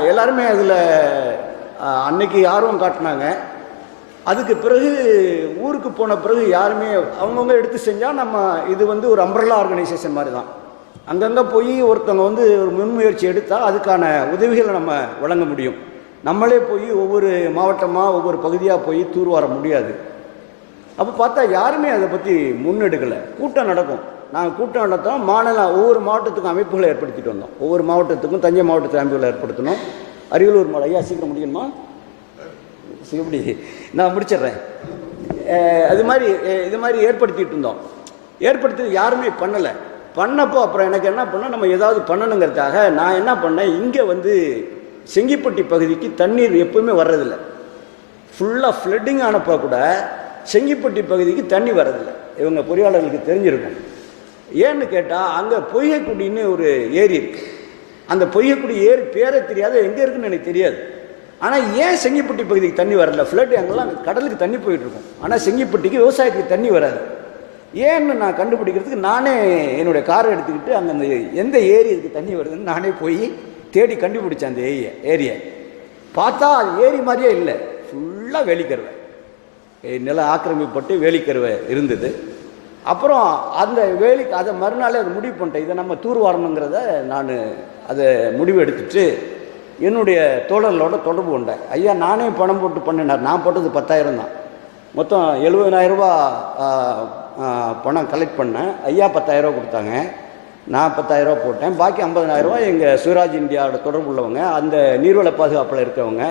எல்லாருமே அதில் அன்னைக்கு ஆர்வம் காட்டினாங்க. அதுக்கு பிறகு ஊருக்கு போன பிறகு யாருமே அவங்கவுங்க எடுத்து செஞ்சால் நம்ம இது வந்து ஒரு அம்ப்ரெல்லா ஆர்கனைசேஷன் மாதிரி தான். அங்கங்கே போய் ஒருத்தவங்க வந்து ஒரு முன்முயற்சி எடுத்தால் அதுக்கான உதவிகளை நம்ம வழங்க முடியும். நம்மளே போய் ஒவ்வொரு மாவட்டமாக ஒவ்வொரு பகுதியாக போய் தூர்வார முடியாது. அப்போ பார்த்தா யாருமே அதை பற்றி முன்னெடுக்கலை. கூட்டம் நடக்கும், நாங்கள் கூட்டம் நடத்தோம். ஒவ்வொரு மாவட்டத்துக்கும் அமைப்புகளை ஏற்படுத்திட்டு வந்தோம். ஒவ்வொரு மாவட்டத்துக்கும் தஞ்சை மாவட்டத்து அமைப்புகளை ஏற்படுத்தணும். அரியலூர் ஐயா சீக்கிரம் முடியணுமா? எப்படி நான் முடிச்சிடுறேன். இது மாதிரி ஏற்படுத்திட்டு இருந்தோம். ஏற்படுத்தி யாருமே பண்ணலை. பண்ணப்போ அப்புறம் எனக்கு என்ன பண்ணால் நம்ம ஏதாவது பண்ணணுங்கிறதுக்காக நான் என்ன பண்ணேன், இங்கே வந்து செங்கிப்பட்டி பகுதிக்கு தண்ணீர் எப்பவுமே வர்றதில்லை. ஃபுல்லாக ஃப்ளட்டிங் ஆனப்போ கூட செங்கிப்பட்டி பகுதிக்கு தண்ணி வர்றதில்லை. இவங்க பொறியாளர்களுக்கு தெரிஞ்சிருக்கும். ஏன்னு கேட்டால் அங்கே பொய்கைக்குடின்னு ஒரு ஏரி இருக்குது. அந்த பொய்கைக்குடி ஏரி பேரே தெரியாது, எங்கே இருக்குன்னு எனக்கு தெரியாது. ஆனால் ஏன் செங்கிப்பட்டி பகுதிக்கு தண்ணி வரல? ஃப்ளட் அங்கெல்லாம் கடலுக்கு தண்ணி போயிட்டுருக்கும், ஆனால் செங்கிப்பட்டிக்கு விவசாயத்துக்கு தண்ணி வராது. ஏன்னு நான் கண்டுபிடிக்கிறதுக்கு நானே என்னுடைய காரை எடுத்துக்கிட்டு அங்கே அந்த எந்த ஏரிக்கு தண்ணி வருதுன்னு நானே போய் தேடி கண்டுபிடிச்சேன். அந்த ஏரியை பார்த்தா அது ஏரி மாதிரியே இல்லை, ஃபுல்லாக வேலிக்கருவை, நில ஆக்கிரமிப்பட்டு வேலிக்கருவை இருந்தது. அப்புறம் அந்த அதை மறுநாளே அதை முடிவு பண்ணிட்டேன், இதை நம்ம தூர்வாரணுங்கிறத நான் அதை முடிவு எடுத்துட்டு என்னுடைய தோழர்களோட தொடர்பு கொண்டேன். ஐயா நானே பணம் போட்டு பண்ணினார். நான் போட்டது 10,000 தான். மொத்தம் 70,000 ரூபா பணம் கலெக்ட் பண்ணேன். ஐயா 10,000 ரூபா கொடுத்தாங்க, நான் 10,000 ரூபா போட்டேன். பாக்கி 50,000 ரூபா எங்கள் சுயராஜ் இந்தியாவோட தொடர்பு உள்ளவங்க, அந்த நீர்வள பாதுகாப்பில் இருக்கவங்க,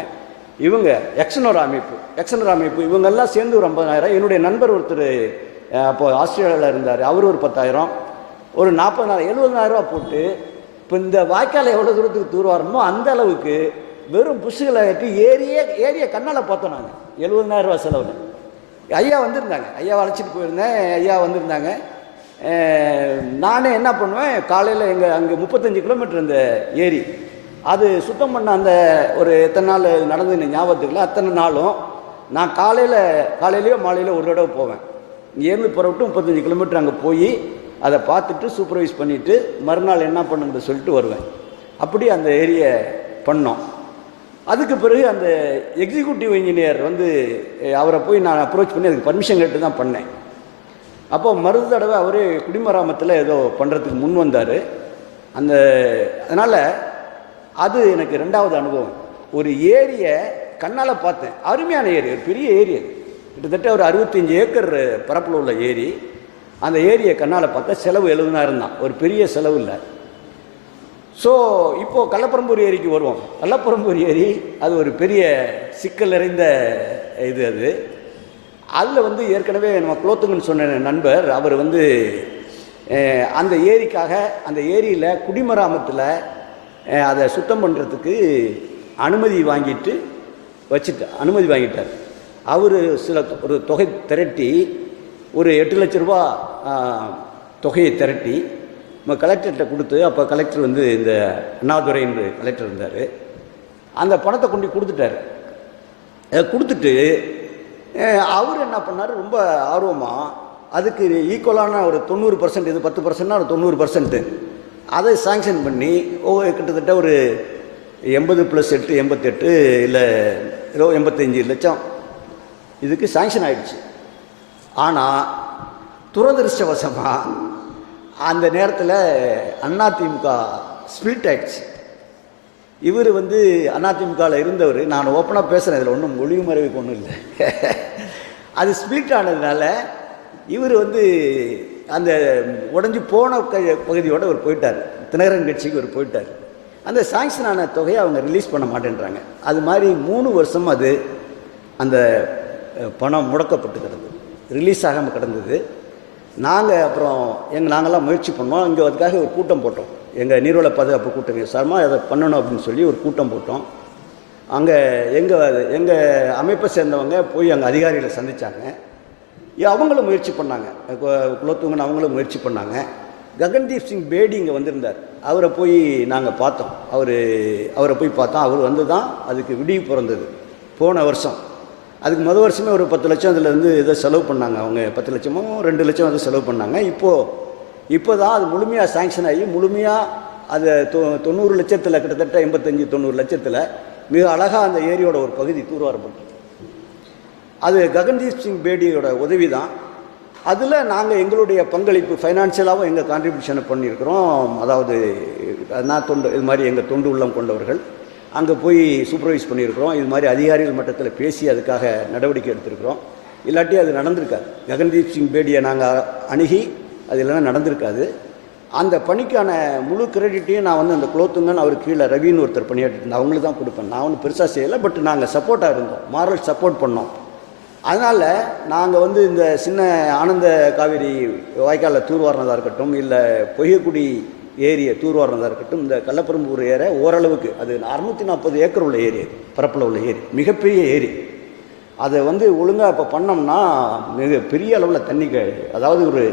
இவங்க எக்ஸனோர் அமைப்பு இவங்கெல்லாம் சேர்ந்து ஒரு 50,000. என்னுடைய நண்பர் ஒருத்தர் அப்போது ஆஸ்திரேலியாவில் இருந்தார், அவர் ஒரு 10,000, ஒரு 40,000, 70,000 ரூபா போட்டு இப்போ இந்த வாய்க்காலை எவ்வளோ தூரத்துக்கு தூர்வாரணுமோ அந்த அளவுக்கு வெறும் புஷ்களை கட்டி ஏரியை கண்ணால் பார்த்தோம். நாங்கள் 70,000 ரூபா செலவில். ஐயா வந்திருந்தாங்க, ஐயா அழைச்சிட்டு போயிருந்தேன். ஐயா வந்திருந்தாங்க. நானே என்ன பண்ணுவேன், காலையில் அங்கே 35 கிலோமீட்டர் இந்த ஏரி, அது சுத்தம் பண்ண அந்த ஒரு எத்தனை நாள் நடந்து ஞாபகத்துக்குல அத்தனை நாளும் நான் காலையிலையோ மாலையிலோ ஒரு தடவை போவேன். இங்கேருந்து புறப்பட்டு 35 கிலோமீட்டர் அங்கே போய் அதை பார்த்துட்டு சூப்பர்வைஸ் பண்ணிவிட்டு மறுநாள் என்ன பண்ணுங்கிறத சொல்லிட்டு வருவேன். அப்படி அந்த ஏரியை பண்ணோம். அதுக்கு பிறகு அந்த எக்ஸிக்யூட்டிவ் இன்ஜினியர் வந்து அவரை போய் நான் அப்ரோச் பண்ணி அதுக்கு பர்மிஷன் கேட்டு தான் பண்ணேன். அப்போ மறு தடவை அவர் குடிமராமத்தில் ஏதோ பண்ணுறதுக்கு முன் வந்தார். அதனால் அது எனக்கு 2வது அனுபவம். ஒரு ஏரியை கண்ணால் பார்த்தேன். அருமையான ஏரி, ஒரு பெரிய ஏரி, அது கிட்டத்தட்ட ஒரு 65 ஏக்கர் பரப்பில் உள்ள ஏரி. அந்த ஏரியை கண்ணால் பார்த்தா செலவு 70,000 தான், ஒரு பெரிய செலவு இல்லை. ஸோ இப்போது கள்ளப்பரம்பூர் ஏரிக்கு வருவோம். கள்ளப்பரம்பூர் ஏரி அது ஒரு பெரிய சிக்கல் நிறைந்த இது. அதில் வந்து ஏற்கனவே நம்ம குலோத்துங்கன்னு சொன்ன நண்பர் அவர் வந்து அந்த ஏரிக்காக அந்த ஏரியில் குடிமராமத்தில் அதை சுத்தம் பண்ணுறதுக்கு அனுமதி வாங்கிட்டார். அவர் ஒரு தொகை திரட்டி ஒரு 8 லட்ச ரூபா தொகையை திரட்டி நம்ம கலெக்டர்கிட்ட கொடுத்து, அப்போ கலெக்டர் வந்து இந்த அண்ணாதுரை என்று கலெக்டர் இருந்தார், அந்த பணத்தை கொண்டு கொடுத்துட்டார். கொடுத்துட்டு அவர் என்ன பண்ணார், ரொம்ப ஆர்வமாக அதுக்கு ஈக்குவலான ஒரு 90%, இது 10%னா ஒரு 90%, அதை சாங்ஷன் பண்ணி கிட்டத்தட்ட ஒரு 80 + 8 88 இல்லை 85 லட்சம் இதுக்கு சாங்ஷன் ஆகிடுச்சு. ஆனால் துரதிருஷ்டவசமாக அந்த நேரத்தில் அதிமுக ஸ்பிளிட் ஆகிடுச்சு. இவர் வந்து அதிமுகவில் இருந்தவர், நான் ஓப்பனாக பேசுகிறேன், இதில் ஒன்றும் மொழிவு மறைவுக்கு ஒன்றும் இல்லை. அது ஸ்பிளிட் ஆனதுனால இவர் வந்து அந்த உடஞ்சி போன பகுதியோடு அவர் போயிட்டார், தினகரன் கட்சிக்கு அவர் போயிட்டார். அந்த சாங்ஷன் ஆன தொகையை அவங்க ரிலீஸ் பண்ண மாட்டேன்றாங்க. அது மாதிரி 3 வருஷம் அது அந்த பணம் முடக்கப்பட்டு கிடந்தது, ரிலீஸ் ஆகாமல் கிடந்தது. அப்புறம் நாங்கள்லாம் முயற்சி பண்ணோம். இங்கே அதுக்காக ஒரு கூட்டம் போட்டோம், எங்கள் நீர்வள பாதுகாப்பு கூட்டம் சார்பாக அதை பண்ணணும் அப்படின்னு சொல்லி ஒரு கூட்டம் போட்டோம். அங்கே எங்கள் அமைப்பை சேர்ந்தவங்க போய் அங்கே அதிகாரிகளை சந்தித்தாங்க. அவங்களும் முயற்சி பண்ணாங்க, குலோத்துங்கன் அவங்களும் முயற்சி பண்ணாங்க. ககன்தீப் சிங் பேடி இங்கே வந்திருந்தார், அவரை போய் நாங்கள் பார்த்தோம். அவரை போய் பார்த்தோம். அவர் வந்து தான் அதுக்கு விடிவு பிறந்தது போன வருஷம். அதுக்கு வருஷமே ஒரு 10 லட்சம் அதில் வந்து ஏதோ செலவு பண்ணாங்க. அவங்க 10 லட்சமோ 2 லட்சம் வந்து செலவு பண்ணாங்க. இப்போ தான் அது முழுமையாக சாங்ஷன் ஆகி முழுமையாக அது 90 லட்சத்தில், கிட்டத்தட்ட 85-90 லட்சத்தில் மிக அழகாக அந்த ஏரியோட ஒரு பகுதி தூர்வாரப்பட்டு, அது ககன்தீப் சிங் பேடியோட உதவி தான். அதில் நாங்கள் எங்களுடைய பங்களிப்பு ஃபைனான்சியலாகவும் எங்கள் கான்ட்ரிபியூஷனை பண்ணியிருக்கிறோம். அதாவது நான் இது மாதிரி எங்கள் தொண்டு உள்ளம் கொண்டவர்கள் அங்கே போய் சூப்பர்வைஸ் பண்ணியிருக்கிறோம். இது மாதிரி அதிகாரிகள் மட்டத்தில் பேசி அதுக்காக நடவடிக்கை எடுத்திருக்கிறோம். இல்லாட்டி அது நடந்திருக்காது. ககன்தீப் சிங் பேடியை நாங்கள் அணுகி அது இல்லைன்னா நடந்திருக்காது. அந்த பணிக்கான முழு கிரெடிட்டையும் நான் வந்து அந்த குலோத்துங்கன் அவர் கீழே ரவின்னு ஒருத்தர் பணியாற்றிட்டு இருந்தேன், அவங்களுக்கு தான் கொடுப்பேன். நான் ஒன்றும் பெருசாக செய்யலை, பட் நாங்கள் சப்போர்ட்டாக இருந்தோம், மாரல் சப்போர்ட் பண்ணோம். அதனால் நாங்கள் வந்து இந்த சின்ன ஆனந்த காவேரி வாய்க்காலில் தூர்வாரினதாக இருக்கட்டும், இல்லை பொய்யக்குடி ஏரியை தூர்வாரினதாக இருக்கட்டும், இந்த கள்ளப்பரம்பூர் ஏரை ஓரளவுக்கு அது 640 ஏக்கர் உள்ள ஏரி, பரப்பில் உள்ள ஏரி, மிகப்பெரிய ஏரி. அதை வந்து ஒழுங்காக இப்போ பண்ணோம்னா மிக பெரிய அளவில் தண்ணி, அதாவது ஒரு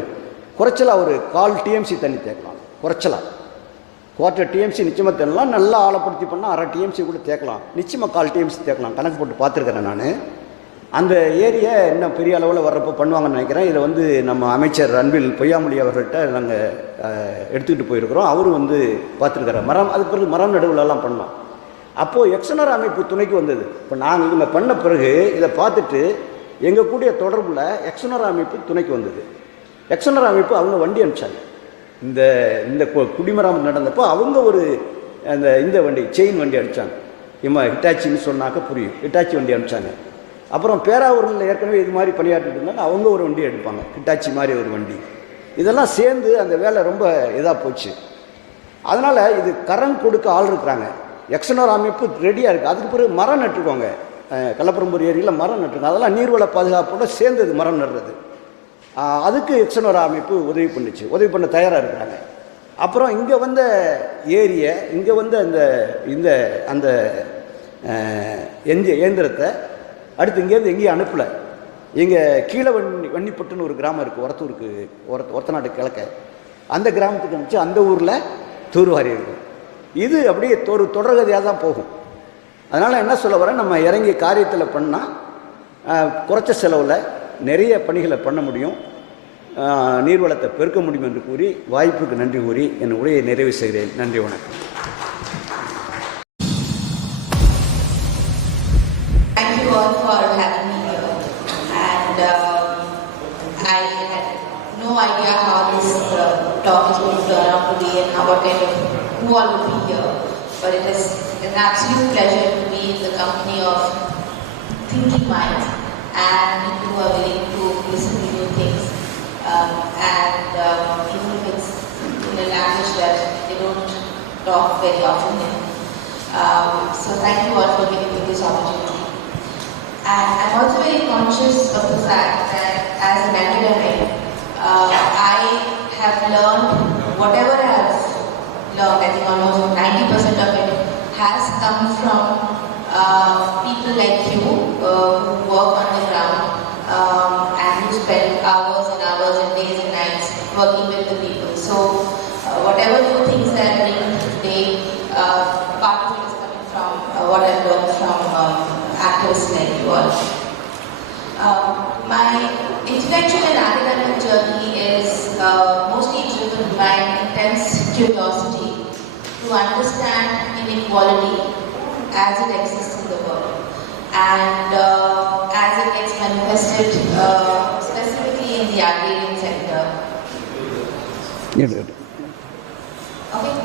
குறைச்சலாக ஒரு 1/4 TMC தண்ணி தேக்கலாம். குறைச்சலாக 1/4 TMC நிச்சயமாக தேக்கலாம். நல்லா ஆழப்படுத்தி பண்ணால் 1/2 TMC கூட தேக்கலாம். நிச்சயமாக 1/4 TMC தேக்கலாம். கணக்கு போட்டு பார்த்துருக்கிறேன் நான். அந்த ஏரியை இன்னும் பெரிய அளவில் வர்றப்போ பண்ணுவாங்கன்னு நினைக்கிறேன். இதை வந்து நம்ம அமைச்சர் அன்பில் பொய்யாமொழி அவர்கள்ட்ட நாங்கள் எடுத்துக்கிட்டு போயிருக்கிறோம். அவரும் வந்து பார்த்துருக்காரு. அதுக்கு பிறகு மரம் நடுவுலலாம் பண்ணோம். அப்போது எக்ஸனர் அமைப்பு துணைக்கு வந்தது. இப்போ நாங்கள் இவங்க பண்ண பிறகு இதை பார்த்துட்டு எங்கள் கூடிய தொடர்பில் எக்ஸனர் அமைப்பு துணைக்கு வந்தது. எக்ஸனர் அமைப்பு அவங்க வண்டி அனுப்பிச்சாங்க. இந்த குடிமராமத்து நடந்தப்போ அவங்க ஒரு இந்த வண்டி செயின் வண்டி அனுப்பிச்சாங்க. ஹிட்டாச்சின்னு சொன்னாக்க புரியும், ஹிட்டாச்சி வண்டி அனுப்பிச்சாங்க. அப்புறம் பேராவூரில் ஏற்கனவே இது மாதிரி பணியாற்றிட்டு இருந்தாங்க, அவங்க ஒரு வண்டி எடுப்பாங்க, ஹிட்டாச்சி மாதிரி ஒரு வண்டி. இதெல்லாம் சேர்ந்து அந்த வேலை ரொம்ப இதாக போச்சு. அதனால் இது கரண்ட் கொடுக்க ஆள் இருக்கிறாங்க. எக்ஸனர் அமைப்பு ரெடியாக இருக்குது. அதுக்கு பிறகு மரம் நட்டுருக்கோங்க. கள்ளப்பரம்பூர் ஏரியில் மரம் நட்டுருக்கோங்க. அதெல்லாம் நீர்வள பாதுகாப்போட சேர்ந்தது மரம் நடுறது. அதுக்கு எக்ஸனர் அமைப்பு உதவி பண்ணுச்சு, உதவி பண்ண தயாராக இருக்கிறாங்க. அப்புறம் இங்கே வந்த ஏரியை, இங்கே வந்து அந்த இயந்திரத்தை அடுத்து இங்கேருந்து எங்கேயும் அனுப்பலை. இங்கே கீழே வன்னிப்பட்டுன்னு ஒரு கிராமம் இருக்குது, ஒரத்தூருக்கு, ஒரத்தநாட்டு கிழக்க, அந்த கிராமத்துக்கு அனுப்பிச்சு அந்த ஊரில் தூர்வாரி இருக்கும். இது அப்படியே ஒரு தொடர்கதையாக தான் போகும். அதனால் என்ன சொல்ல வரேன், நம்ம இறங்கி காரியத்தில் பண்ணால் குறைச்ச செலவில் நிறைய பணிகளை பண்ண முடியும், நீர்வளத்தை பெருக்க முடியும் என்று கூறி வாய்ப்புக்கு நன்றி கூறி என் உரையை நிறைவு செய்கிறேன். நன்றி, வணக்கம். who all will be here, but it is an absolute pleasure to be in the company of thinking minds and people who are willing to listen to new things, even if it's in a language that they don't talk very often in. So thank you all for giving me this opportunity. And I'm also very conscious of the fact that as an academic, I have learned whatever I have learned. I think almost 90% of it has come from people like you who work on the ground and who spend hours and hours and days and nights working with the people. So whatever new things that I'm bringing today, part of it is coming from what I've learned from activists like you all. My intellectual and academic journey is mostly driven by an intense curiosity to understand inequality as it exists in the world and as it gets manifested specifically in the agrarian sector. Okay.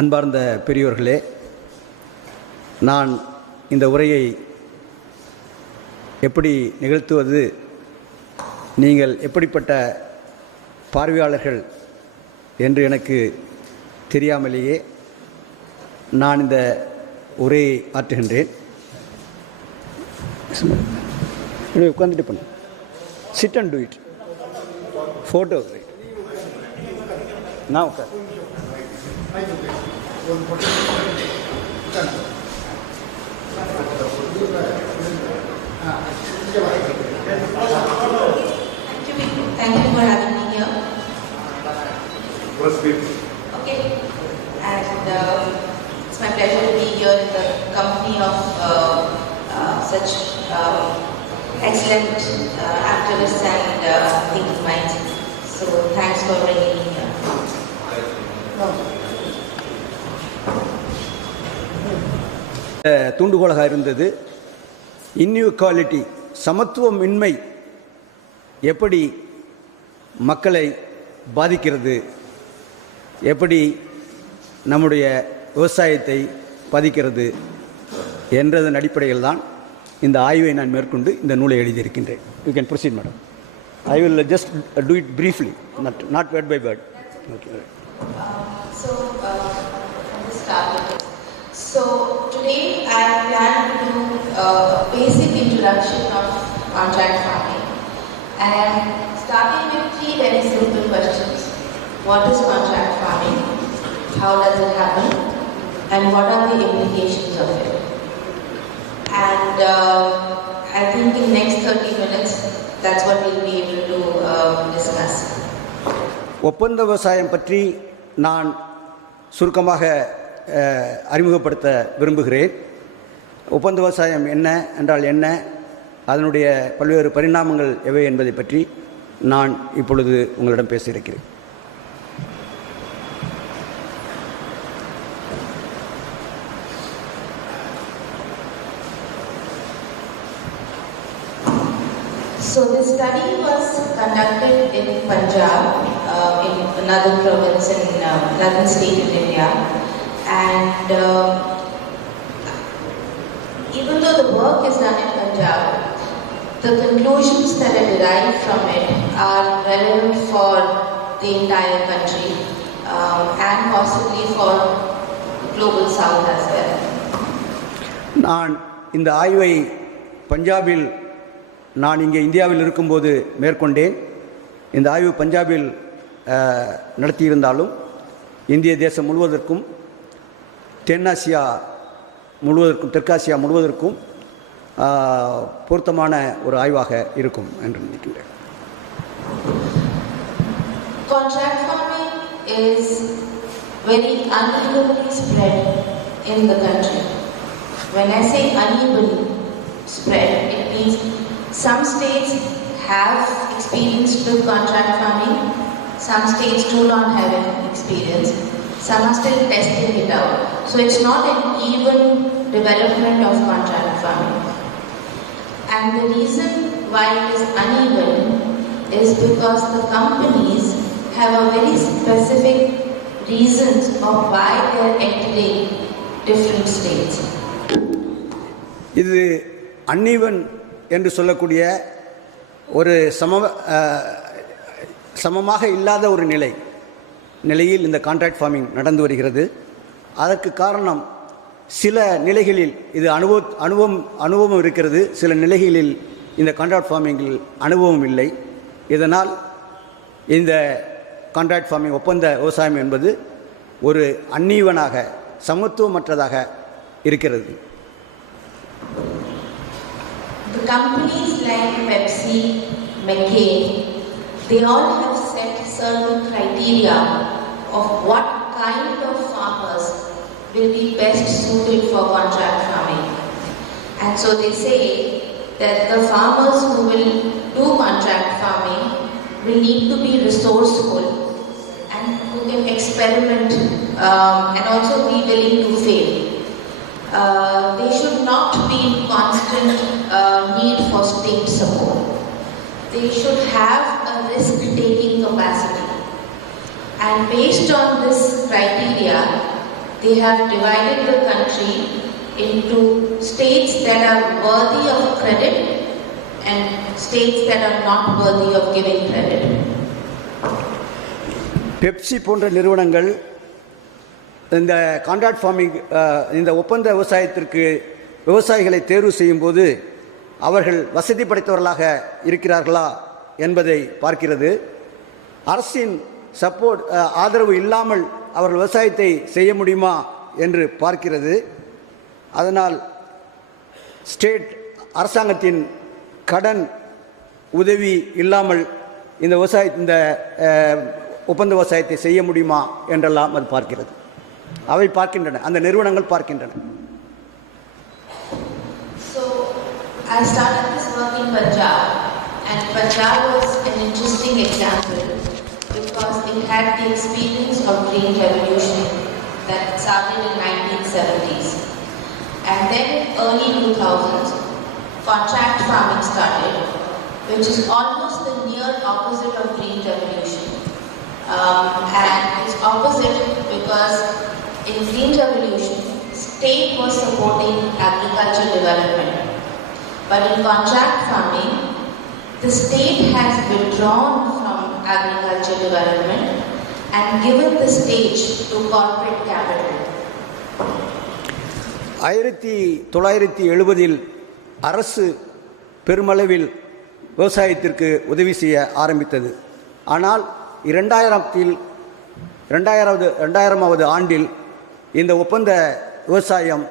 அன்பார்ந்த பெரியோர்களே, நான் இந்த உரையை எப்படி நிகழ்த்துவது, நீங்கள் எப்படிப்பட்ட பார்வையாளர்கள் என்று எனக்கு தெரியாமலேயே நான் இந்த உரையை ஆற்றுகின்றேன். உட்காந்துட்டு பண்ணு, sit and do it, photo நான் உட்கார். Thank you for having me here. Okay, and it's my pleasure to be here in the company of such excellent activists and thinking minds. So thanks for bringing me here. தூண்டுகோலாக இருந்தது inequality, சமத்துவமின்மை எப்படி மக்களை பாதிக்கிறது, எப்படி நம்முடைய விவசாயத்தை பாதிக்கிறது என்றதன் அடிப்படையில் தான் இந்த ஆய்வை நான் மேற்கொண்டு இந்த நூலை எழுதியிருக்கின்றேன். You can proceed madam. I will just do it briefly, not word by word. Okay. So today I plan to do a basic introduction of contract farming, and starting with 3 very simple questions. What is contract farming? How does it happen? And what are the implications of it? And I think in next 30 minutes that's what we'll be able to discuss. ஒப்பந்த விவசாயம் பற்றி நான் சுருக்கமாக அறிமுகப்படுத்த விரும்புகிறேன். ஒப்பந்த விவசாயம் என்ன என்றால் என்ன, அதனுடைய பல்வேறு பரிணாமங்கள் எவை என்பதை பற்றி நான் இப்பொழுது உங்களிடம் பேச இருக்கிறேன். So this study was conducted in Punjab, in another province in northern state in India, and even though the work is done in Punjab, the conclusions that are derived from it are relevant for the entire country and possibly for global south as well. நான் இந்த ஆய்வை பஞ்சாபில், நான் இங்கே இந்தியாவில் இருக்கும்போது மேற்கொண்டேன். இந்த ஆய்வு பஞ்சாபில் நடத்தியிருந்தாலும் இந்திய தேசம் முழுவதற்கும், தென்னாசியா முழுவதற்கும், தெற்காசியா முழுவதற்கும் பொருத்தமான ஒரு ஆய்வாக இருக்கும் என்று நினைக்கின்றேன். Contract farming is very unevenly spread in the country. When I say unevenly spread, it means some states have experience with contract farming, some states do not have any experience, some are still testing it out. So it's not an even development of contract farming. And the reason why it is uneven is because the companies have a very specific reasons of why they are entering different states. இது uneven என்று சொல்லக்கூடிய ஒரு சமமாக இல்லாத ஒரு நிலையில் இந்த contract farming நடந்து வருகிறது. அதற்கு காரணம் சில நிலைகளில் இது அனுபவம் இருக்கிறது, சில நிலைகளில் இந்த கான்ட்ராக்ட் ஃபார்மிங்கில் அனுபவம் இல்லை. இதனால் இந்த கான்ட்ராக்ட் ஃபார்மிங் ஒப்பந்த விவசாயம் என்பது ஒரு அன்ஈவனாக சமத்துவமற்றதாக இருக்கிறது. The companies like Pepsi, McCain, they all have set certain criteria of what kind of farmers will be best suited for contract farming. And so they say that the farmers who will do contract farming will need to be resourceful and who can experiment and also be willing to fail. They should not be in constant need for state support. They should have a risk-taking capacity. And based on this criteria, they have divided the country into states that are worthy of credit and states that are not worthy of giving credit. Pepsi போன்ற நிறுவனங்கள் இந்த contract farming இந்த ஒப்பந்த விவசாயத்திற்கு விவசாயிகளை தேர்வு செய்யும்போது அவர்கள் வசதி படைத்தவர்களாக இருக்கிறார்களா என்பதை பார்க்கிறது. அரசின் ஆதரவு இல்லாமல் அவர்கள் விவசாயத்தை செய்ய முடியுமா என்று பார்க்கிறது. அதனால் அரசாங்கத்தின் கடன் உதவி இல்லாமல் இந்த ஒப்பந்த விவசாயத்தை செய்ய முடியுமா என்றெல்லாம் அது பார்க்கிறது. அவை பார்க்கின்றன, அந்த நிறுவனங்கள் பார்க்கின்றன. So I started this work in Punjab, and Punjab was an interesting example because it had the experience of green revolution that started in 1970s, and then early 2000s contract farming started, which is almost the near opposite of green revolution. And it's opposite because in green revolution, state was supporting agricultural development. But in contract farming, the state has withdrawn from agricultural development and given the stage to corporate capital. 1970 அரசு பெருமளவில் விவசாயத்திற்கு உதவி செய்ய ஆரம்பித்தது. ஆனால் 2000வது ஆண்டில் இந்த ஒப்பந்த விவசாயம்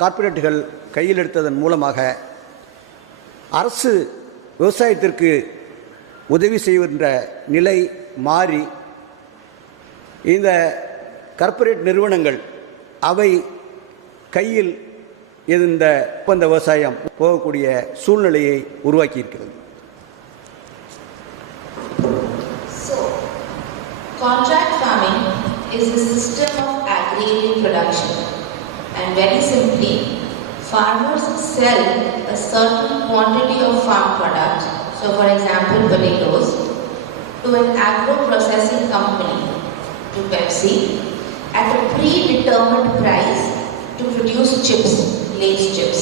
கார்ப்பரேட்டுகள் கையில் எடுத்ததன் மூலமாக அரசு விவசாயத்திற்கு உதவி செய்கின்ற நிலை மாறி இந்த கார்ப்பரேட் நிறுவனங்கள் அவை கையில் இந்த ஒப்பந்த விவசாயம் போகக்கூடிய சூழ்நிலையை உருவாக்கி இருக்கிறது. Contract farming is a system of aggregate production, and very simply, farmers sell a certain quantity of farm products, so for example potatoes, to an agro-processing company, to Pepsi, at a predetermined price to produce chips, Lay's chips.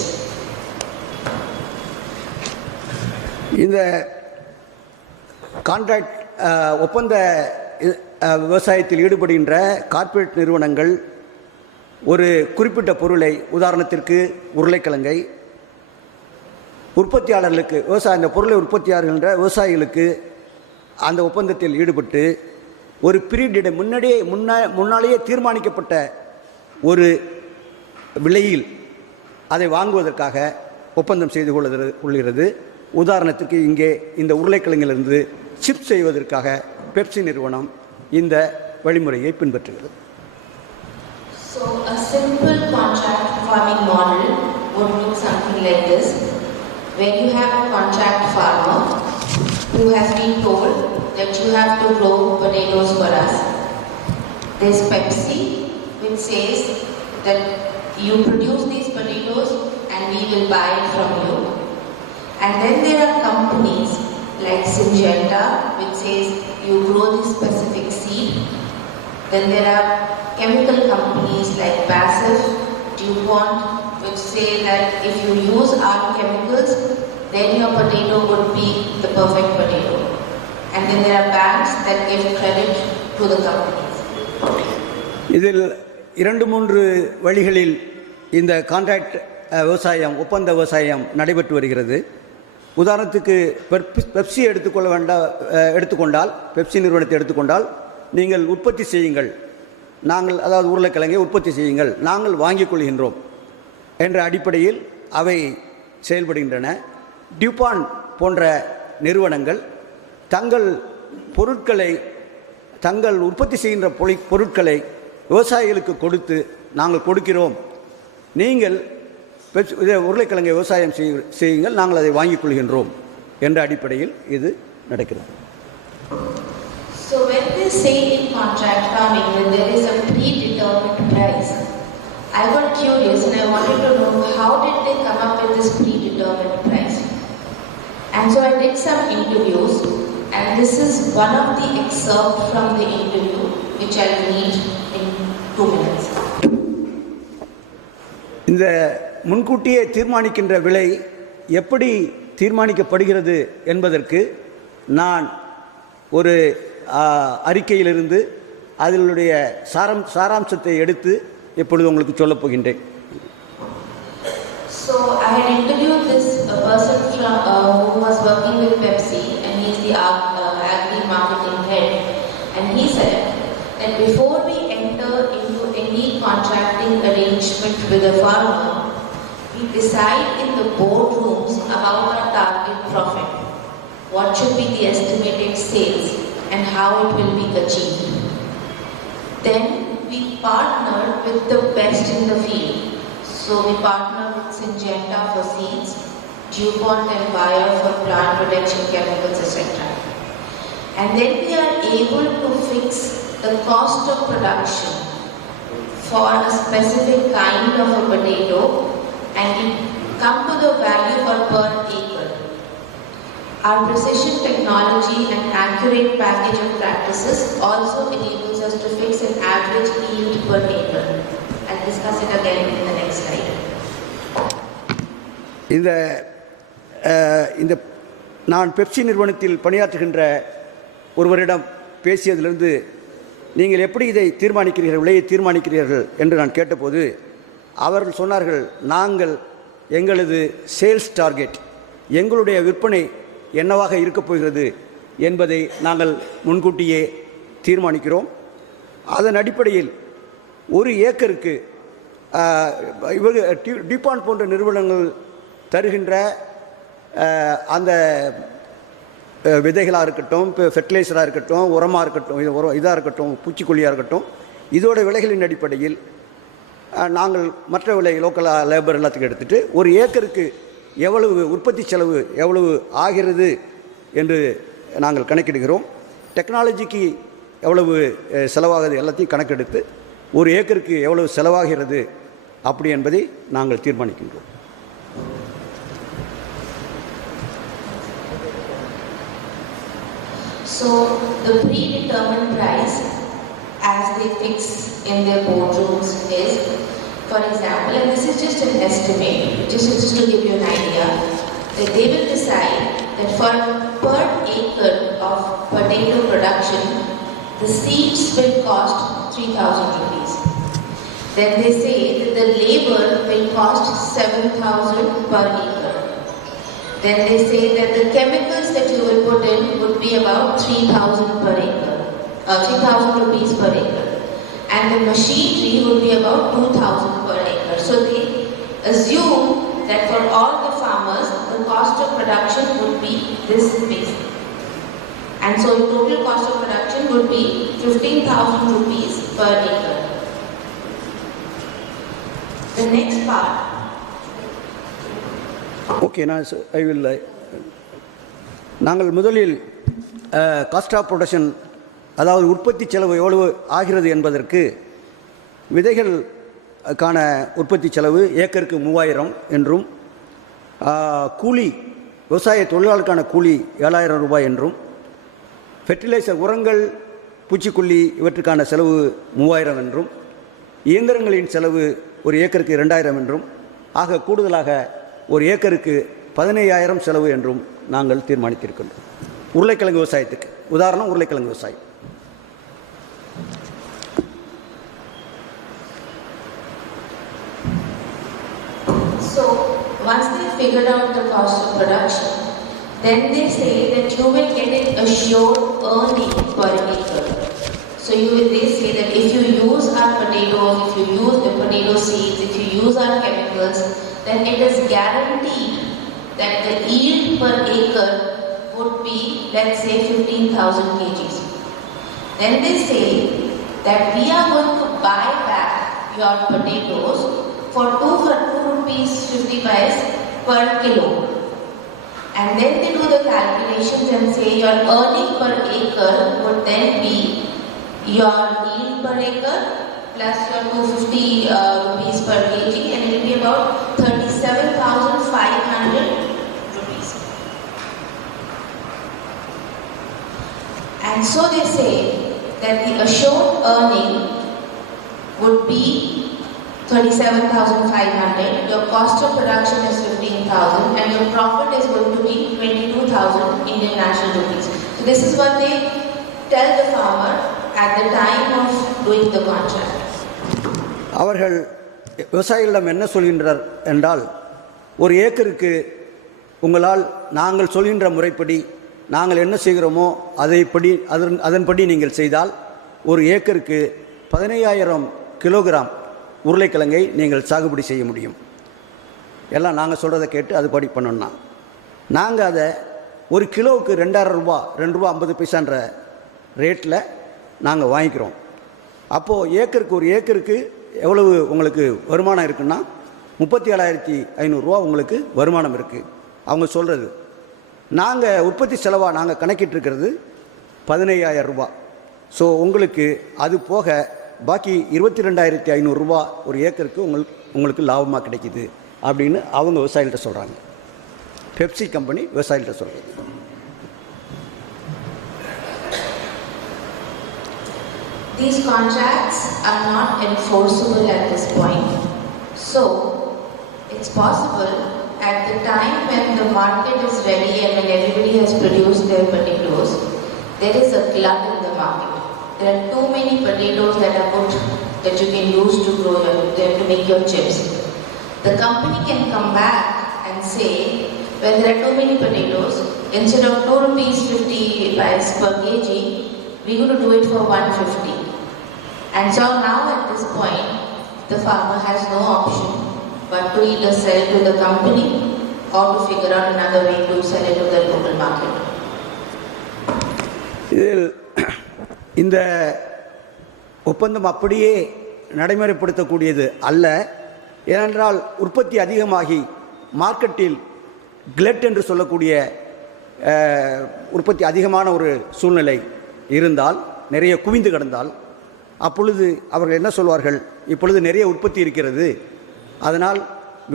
இந்த contract ஒப்பந்த விவசாயத்தில் ஈடுபடுகின்ற corporate நிறுவனங்கள் ஒரு குறிப்பிட்ட பொருளை, உதாரணத்திற்கு உருளைக்கிழங்கை உற்பத்தியாளர்களுக்கு அந்த பொருளை உற்பத்தியாளர்கின்ற விவசாயிகளுக்கு அந்த ஒப்பந்தத்தில் ஈடுபட்டு ஒரு பீரியட் முன்னாலேயே தீர்மானிக்கப்பட்ட ஒரு விலையில் அதை வாங்குவதற்காக ஒப்பந்தம் செய்து கொள்கிறது. உதாரணத்துக்கு இங்கே இந்த உருளைக்கிழங்கிலிருந்து சிப்ஸ் செய்வதற்காக பெப்சி நிறுவனம் இந்த வழிமுறையை பின்பற்றுகிறது. So a simple contract farming model would look something like this, where you have a contract farmer who has been told that you have to grow potatoes for us. There's Pepsi which says that you produce these potatoes and we will buy it from you. And then there are companies like Syngenta, which says you grow this specific seed. Then there are chemical companies like BASF, DuPont, which say that if you use our chemicals, then your potato would be the perfect potato. And then there are banks that give credit to the companies. இதில் 2-3 வழிகளில் இந்த contract விவசாயம், ஒப்பந்த விவசாயம் நடைபெற்று வருகிறது. உதாரணத்துக்கு Pepsi எடுத்துக்கொண்டால் பெப்சி நிறுவனத்தை எடுத்துக்கொண்டால், நீங்கள் உற்பத்தி செய்யுங்கள், நாங்கள் அதாவது உருளைக்கிழங்கை உற்பத்தி செய்யுங்கள், நாங்கள் வாங்கிக் கொள்கின்றோம் என்ற அடிப்படையில் அவை செயல்படுகின்றன. டியூபான் போன்ற நிறுவனங்கள் தங்கள் பொருட்களை, தங்கள் உற்பத்தி செய்கின்ற பொருட்களை விவசாயிகளுக்கு கொடுத்து, நாங்கள் கொடுக்கிறோம், நீங்கள் உருளைக்கிழங்கை விவசாயம் செய்யுங்கள், நாங்கள் அதை வாங்கிக் கொள்கின்றோம் என்ற அடிப்படையில் இது நடக்கிறது. So when they say in contract farming that there is a predetermined price, I got curious and I wanted to know how did they come up with this predetermined price. And so I did some interviews, and this is one of the excerpts from the interview which I'll read in 2 minutes. இந்த முன்கூட்டியே தீர்மானிக்கின்ற விலை எப்படி தீர்மானிக்கப்படுகிறது என்பதற்கு நான் ஒரு அறிக்கையிலிருந்து அதனுடைய சாராம்சத்தை எடுத்து இப்பொழுது உங்களுக்கு சொல்லப் போகின்றேன். So I had interviewed this person who was working with Pepsi, and he is the agri marketing head, and he said that before we enter into any contracting arrangement with a farmer, we decide in the boardrooms about our target profit, what should be the estimated sales, and how it will be achieved. Then we partner with the best in the field. So we partner with Syngenta for seeds, DuPont and Bayer for plant protection chemicals, etc. And then we are able to fix the cost of production for a specific kind of a potato, and we come to the value per acre. Our precision technology and accurate package of practices also enables us to fix an average yield per acre. I'll discuss it again in the next slide. இந்த நான் Pepsi நிறுவனத்தில் பணியாற்றுகின்ற ஒருவரிடம் பேசியதிலிருந்து, நீங்கள் எப்படி இதை தீர்மானிக்கிறீர்கள், விலையை தீர்மானிக்கிறீர்கள் என்று நான் கேட்டபோது அவர்கள் சொன்னார்கள், நாங்கள் எங்களது சேல்ஸ் டார்கெட், எங்களுடைய விற்பனை என்னவாக இருக்கப் போகிறது என்பதை நாங்கள் முன்கூட்டியே தீர்மானிக்கிறோம். அதன் அடிப்படையில் ஒரு ஏக்கருக்கு டியூபான் போன்ற நிறுவனங்கள் தருகின்ற அந்த விதைகளாக இருக்கட்டும், ஃபெர்டிலைசராக இருக்கட்டும், உரமாக இருக்கட்டும், இதாக இருக்கட்டும், பூச்சிக்கொல்லியாக இருக்கட்டும், இதோட விலைகளின் அடிப்படையில் நாங்கள் மற்ற விலை லோக்கல் லேபர் எல்லாத்துக்கும் எடுத்துகிட்டு ஒரு ஏக்கருக்கு எவ்வளவு உற்பத்தி செலவு எவ்வளவு ஆகிறது என்று நாங்கள் கணக்கிடுகிறோம். டெக்னாலஜிக்கு எவ்வளவு செலவாகிறது எல்லாத்தையும் கணக்கெடுத்து ஒரு ஏக்கருக்கு எவ்வளவு செலவாகிறது அப்படி என்பதை நாங்கள் தீர்மானிக்கின்றோம். So the predetermined price as they fix in their boardrooms is, for example, and this is just an estimate, just to give you an idea, that they will decide that for per acre of potato production, the seeds will cost 3,000 rupees. Then they say that the labor will cost 7,000 per acre. Then they say that the chemicals that you will put in would be about 3,000 per acre, 3,000 rupees per acre. And the machinery would be about 2,000 per acre. So they assume that for all the farmers, the cost of production would be this basic. And so the total cost of production would be 15,000 rupees per acre. The next part. Okay, நாங்கள் முதலில் cost of production, அதாவது உற்பத்தி செலவு எவ்வளவு ஆகிறது என்பதற்கு விதைகளுக்கான உற்பத்தி செலவு ஏக்கருக்கு 3000 என்றும், கூலி விவசாய தொழிலாளருக்கான கூலி 7,000 ரூபாய் என்றும், ஃபெர்டிலைசர் உரங்கள், பூச்சிக்கொல்லி இவற்றுக்கான செலவு 3,000 என்றும், இயந்திரங்களின் செலவு ஒரு ஏக்கருக்கு 2,000 என்றும், ஆக கூடுதலாக ஒரு ஏக்கருக்கு 15,000 செலவு என்றும் நாங்கள் தீர்மானித்திருக்கின்றோம். உருளைக்கிழங்கு விவசாயத்துக்கு உதாரணம் உருளைக்கிழங்கு விவசாயம். So once they figured out the cost of production, then they say that you will get an assured earning per acre. So they say that if you use our potatoes, if you use the potato seeds, if you use our chemicals, then it is guaranteed that the yield per acre would be, let's say, 15,000 kgs. Then they say that we are going to buy back your potatoes for 2 rupees 50 paise per kilo. And then they do the calculations and say your earning per acre would then be your yield per acre plus your 250 rupees per kg, and it will be about 37,500 rupees. And so they say that the assured earning would be 37,500, your cost of production is 15,000, and your profit is going to be 22,000 Indian national rupees. So this is what they tell the farmer at the time of doing the contract. அவர்கள் விவசாயிகளிடம் என்ன சொல்கின்றார் என்றால், ஒரு ஏக்கருக்கு உங்களால் நாங்கள் சொல்கின்ற முறைப்படி நாங்கள் என்ன செய்கிறோமோ அதன்படி நீங்கள் செய்தால் ஒரு ஏக்கருக்கு 15,000 கிலோகிராம் உருளைக்கிழங்கை நீங்கள் சாகுபடி செய்ய முடியும். எல்லாம் நாங்கள் சொல்கிறத கேட்டு அதுபடி பண்ணோன்னா நாங்கள் அதை ஒரு கிலோவுக்கு 2,000 ரூபா, 2 ரூபா 50 பைசான்ற ரேட்டில் நாங்கள் வாங்கிக்கிறோம். அப்போது ஒரு ஏக்கருக்கு எவ்வளவு உங்களுக்கு வருமானம் இருக்குன்னா 37,500 ரூபா உங்களுக்கு வருமானம் இருக்குது. அவங்க சொல்கிறது நாங்கள் உற்பத்தி செலவாக நாங்கள் கணக்கிட்டிருக்கிறது 15,000 ரூபா. ஸோ உங்களுக்கு அது போக பாக்கி 22,500 ரூபா ஒரு ஏக்கருக்கு உங்களுக்கு லாபமாக கிடைக்கிது அப்படின்னு அவங்க விவசாயிகிட்ட சொல்கிறாங்க. பெப்சி கம்பெனி விவசாயிகிட்ட சொல்கிறது. These contracts are not enforceable at this point. So it's possible at the time when the market is ready and when everybody has produced their potatoes, there is a glut in the market. There are too many potatoes that you can use to make your chips. The company can come back and say, when there are too many potatoes, instead of 2 rupees 50 paise per kg, we're going to do it for 150. And so now at this point, the farmer has no option but to either sell it to the company or to figure out another way to sell it to the local market. இந்த ஒப்பந்தம் அப்படியே நடைமுறைப்படுத்தக்கூடியது அல்ல. ஏனென்றால் உற்பத்தி அதிகமாகி மார்க்கெட்டில் கிளட் என்று சொல்லக்கூடிய உற்பத்தி அதிகமான ஒரு சூழ்நிலை இருந்தால், நிறைய குவிந்து கிடந்தால், அப்பொழுது அவர்கள் என்ன சொல்வார்கள், இப்பொழுது நிறைய உற்பத்தி இருக்கிறது, அதனால்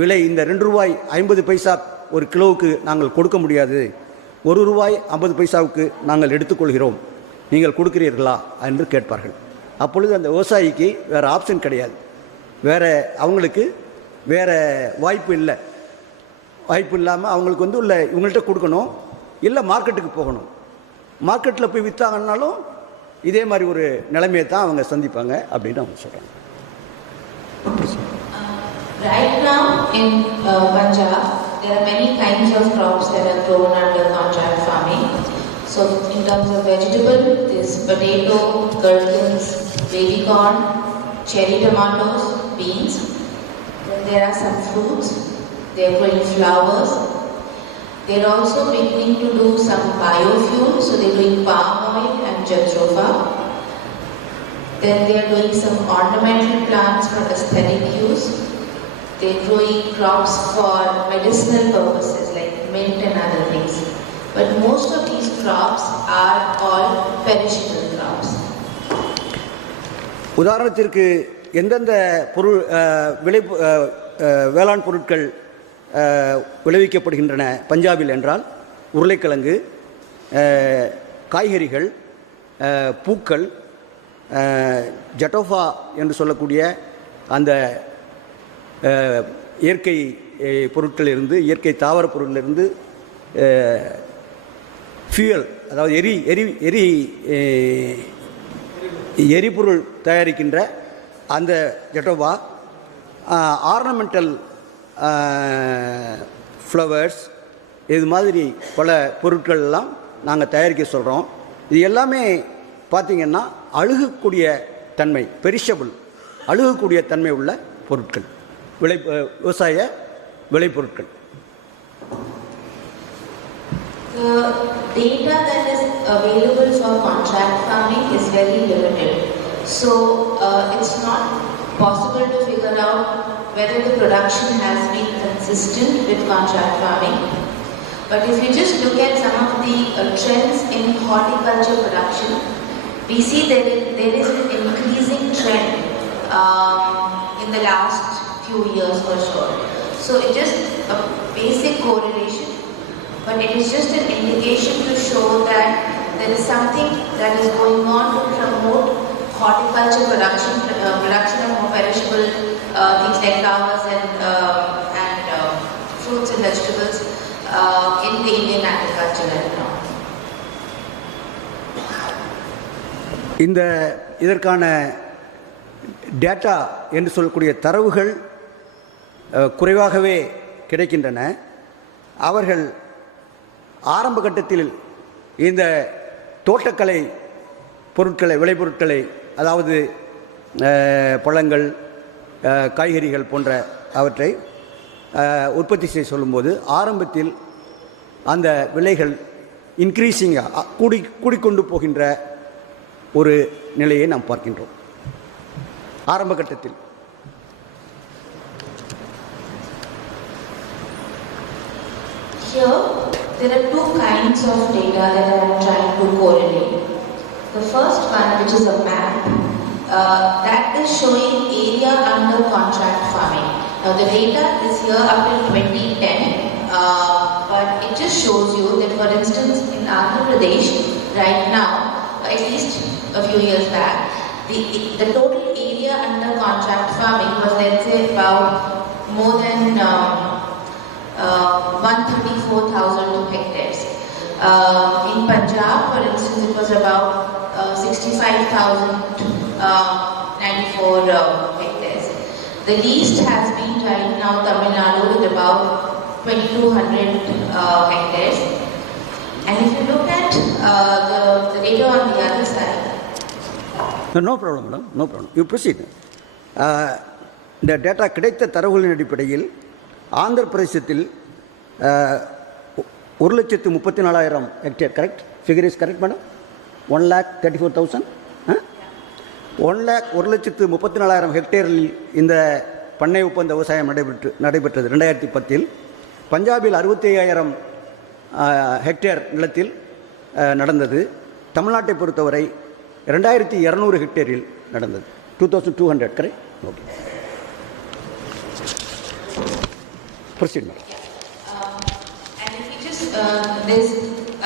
விலை இந்த 2 ரூபாய் 50 பைசா ஒரு கிலோவுக்கு நாங்கள் கொடுக்க முடியாது, 1 ரூபாய் 50 பைசாவுக்கு நாங்கள் எடுத்துக்கொள்கிறோம், நீங்கள் கொடுக்கிறீர்களா என்று கேட்பார்கள். அப்பொழுது அந்த விவசாயிக்கு வேறு ஆப்ஷன் கிடையாது, அவங்களுக்கு வேறு வாய்ப்பு இல்லாமல் அவங்களுக்கு இவங்கள்ட்ட கொடுக்கணும், இல்லை மார்க்கெட்டுக்கு போகணும். மார்க்கெட்டில் போய் விற்றாங்கன்னாலும் இதே மாதிரி ஒரு நிலைமையை தான் அவங்க சந்திப்பாங்க அப்படின்னு அவங்க சொல்கிறாங்க. Right now in Punjab, there are many kinds of crops that are grown under contract farming. So in terms of vegetable, there's potato, gherkins, baby corn, cherry tomatoes, beans. Then there are some fruits. They are growing flowers. They are also beginning to do some biofuel. So they are doing palm oil and jatropha. Then they are doing some ornamental plants for aesthetic use. They are growing crops for medicinal purposes like mint and other things. But most of these crops are all perishable crops. உதாரணத்திற்கு எந்தெந்த வேளாண் பொருட்கள் விளைவிக்கப்படுகின்றன பஞ்சாபில் என்றால் உருளைக்கிழங்கு, காய்கறிகள், பூக்கள், ஜட்டோஃபா என்று சொல்லக்கூடிய அந்த இயற்கை பொருட்களிலிருந்து, இயற்கை தாவர பொருட்களிலிருந்து ஃபியூயல், அதாவது எரிபொருள் தயாரிக்கின்ற அந்த ஜட்டோபா, ஆர்னமெண்டல் ஃப்ளவர்ஸ், இது மாதிரி பல பொருட்கள் எல்லாம் நாங்கள் தயாரிக்க சொல்கிறோம். இது எல்லாமே பார்த்திங்கன்னா அழுகக்கூடிய தன்மை, பெரிஷபிள், அழுகக்கூடிய தன்மை உள்ள பொருட்கள், விவசாய விளைபொருட்கள். The data that is available for contract farming is very limited. So it's not possible to figure out whether the production has been consistent with contract farming. But if you just look at some of the trends in horticulture production, we see there is an increasing trend in the last few years for sure. So it's just a basic correlation, but it is just an indication to show that there is something that is going on to promote horticulture production of more perishable things like flowers and fruits and vegetables in the Indian agriculture right now. இதற்கான data என்று சொல்லக்கூடிய தரவுகள் குறைவாகவே கிடைக்கின்றன. அவர்கள் ஆரம்ப கட்டத்தில் இந்த தோட்டக்கலை பொருட்களை, விளைபொருட்களை, அதாவது பழங்கள், காய்கறிகள் போன்ற அவற்றை உற்பத்தி செய்ய சொல்லும்போது ஆரம்பத்தில் அந்த விலைகள் இன்க்ரீஸிங்காக கூடிக்கொண்டு போகின்ற ஒரு நிலையை நாம் பார்க்கின்றோம் ஆரம்ப கட்டத்தில். Here, there are two kinds of data that I am trying to correlate. The first one, which is a map, that is showing area under contract farming. Now, the data is here up till 2010, but it just shows you that, for instance, in Andhra Pradesh, right now, at least a few years back, the total area under contract farming was, let's say, about more than 134,000 hectares. In Punjab, for instance, it was about 65,094 hectares. The least has been right now Tamil Nadu with about 2,200 hectares. And if you look at the data on the other side. No problem, madam. No problem. You proceed. இந்த data கிடைத்த தரவுகளின் அடிப்படையில் ஆந்திர பிரதேசத்தில் 1,34,000 hectare, correct? Figure is correct madam? 1,34,000. 1,34,000 ஹெக்டேரில் இந்த பண்ணை ஒப்பந்த விவசாயம் நடைபெற்றது 2010. பஞ்சாபில் 65,000 ஹெக்டேர் நிலத்தில் நடந்தது. தமிழ்நாட்டை பொறுத்தவரை 2,200 ஹெக்டேரில் நடந்தது. 2,200, correct? Okay, proceed madam. And if you just there's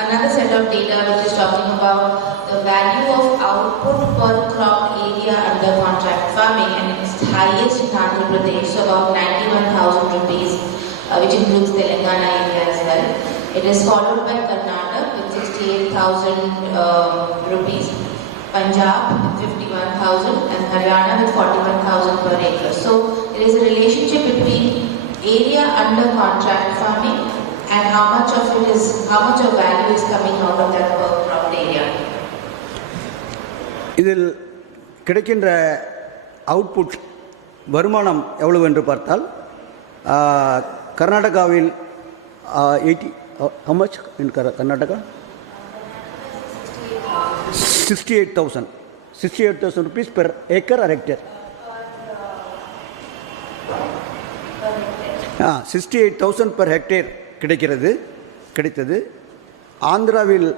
another set of data which is talking about the value of output per crop area under contract farming, and it's highest in Andhra Pradesh, so about 91,000 rupees, which includes Telangana area as well. It is followed by Karnataka with 68,000 rupees, Punjab 51,000, and Haryana with 41,000 per acre. So there is a relationship between area under contract farming and how much of value is coming out of that per crop area. இதில் கிடைக்கின்ற output வருமானம் எவ்வளவு என்று பார்த்தால் கர்நாடகாவில் 80, how much in Karnataka? 68,000 rupees per acre or hectare. 68,000 per hectare கிடைத்தது. ஆந்திராவில்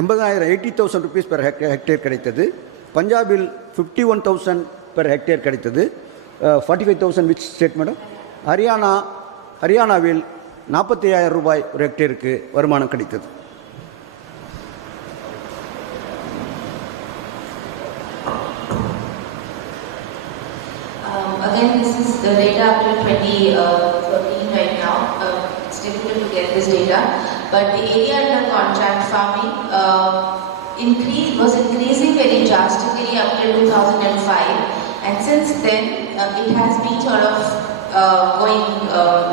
80,000 rupees per hectare கிடைத்தது. பஞ்சாபில் 51,000 per hectare கிடைத்தது. 45,000 which state madam? ஹரியானா ஹரியானாவில் 45,000 ரூபாய் ஒரு ஹெக்டேருக்கு வருமானம் கிடைத்தது. Again, this is the data up to 2013 right now. It's difficult to get this data, but the area under contract farming was increasing very drastically up till 2005, and since then it has been sort of going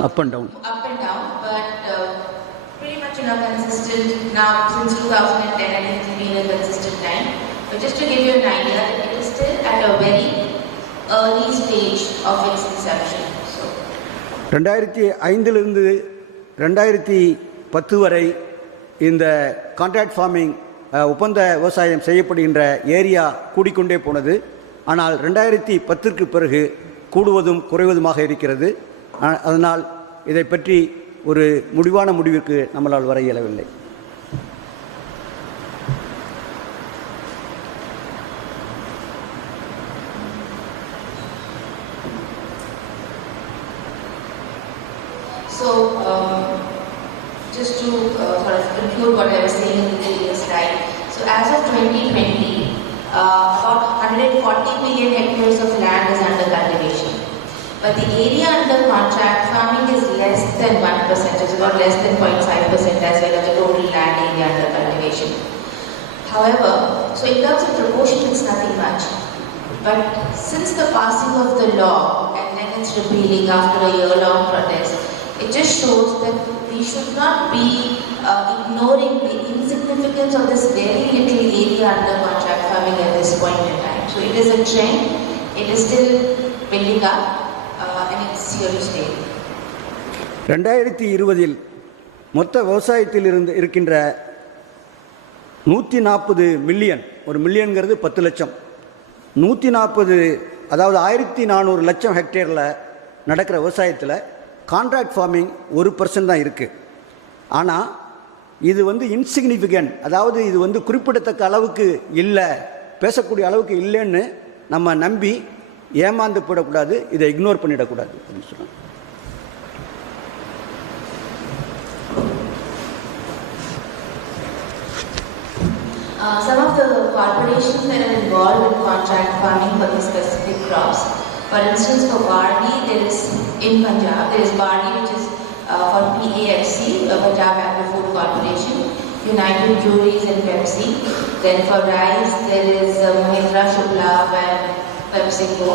up and down, but pretty much consistent now since 2010. I think it's been a consistent time. But just to give you an idea, it is still at a very early stage of its inception. So 2005 2010 வரை இந்த contract farming ஒப்பந்த விவசாயம் செய்யப்படுகின்ற area கூடிக்கொண்டே போனது. ஆனால் 2010க்கு பிறகு கூடுவதும் குறைவதுமாக இருக்கிறது. அதனால் இதை பற்றி ஒரு முடிவான முடிவிற்கு நம்மளால் வர இயலவில்லை. So, just to sort of conclude what I was saying in the previous slide. So, as of 2020, about 140 million hectares of land is under cultivation. But the area under contract farming is less than 1%. It's about less than 0.5% as well as the total land area under cultivation. However, so in terms of proportion, it's nothing much. But since the passing of the law and then its repealing after a year-long protest, it just shows that we should not be ignoring the insignificance of this very little area under contract farming at this point in time. So it is a trend, it is still building up, and it's here to stay. 2020 மொத்த விவசாயத்தில் இருக்கின்ற 140 million, ஒரு மில்லியன்கிறது 10 லட்சம், 140 அதாவது 1400 லட்சம் ஹெக்டேரில் நடக்கிற விவசாயத்தில் contract farming 1% தான் இருக்குது. ஆனால் இது இன்சிக்னிஃபிகண்ட், அதாவது இது குறிப்பிடத்தக்க அளவுக்கு இல்லை, பேசக்கூடிய அளவுக்கு இல்லைன்னு நம்ம நம்பி ஏமாந்து போயிடக்கூடாது, இதை இக்னோர் பண்ணிடக்கூடாது அப்படின்னு சொன்னாங்க. Some of the corporations that are involved in contract farming for these specific crops, for instance, for barley, there is in Punjab, there is barley which is for PAFC, Punjab Agri-Food Corporation, United Breweries and Pepsi. Then for rice, there is Mahindra Shukla and PepsiCo.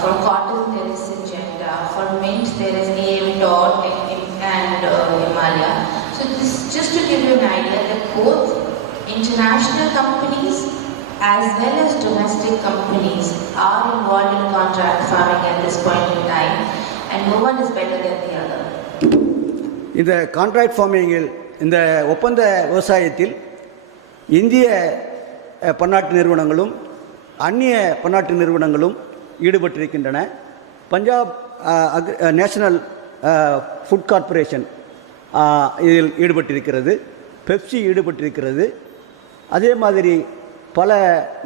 For cotton, there is Syngenta. For mint, there is AM Todd and Himalaya. So this just to give you an idea that both international companies as well as domestic companies are involved in contract farming at this point in time, and no one is better than the other. இந்த contract ஃபார்மிங்கில், இந்த ஒப்பந்த விவசாயத்தில் இந்திய பன்னாட்டு நிறுவனங்களும் அந்நிய பன்னாட்டு நிறுவனங்களும் ஈடுபட்டிருக்கின்றன. பஞ்சாப் நேஷனல் ஃபுட் கார்ப்பரேஷன் இதில் ஈடுபட்டிருக்கிறது, பெப்சி ஈடுபட்டிருக்கிறது. அதே மாதிரி பல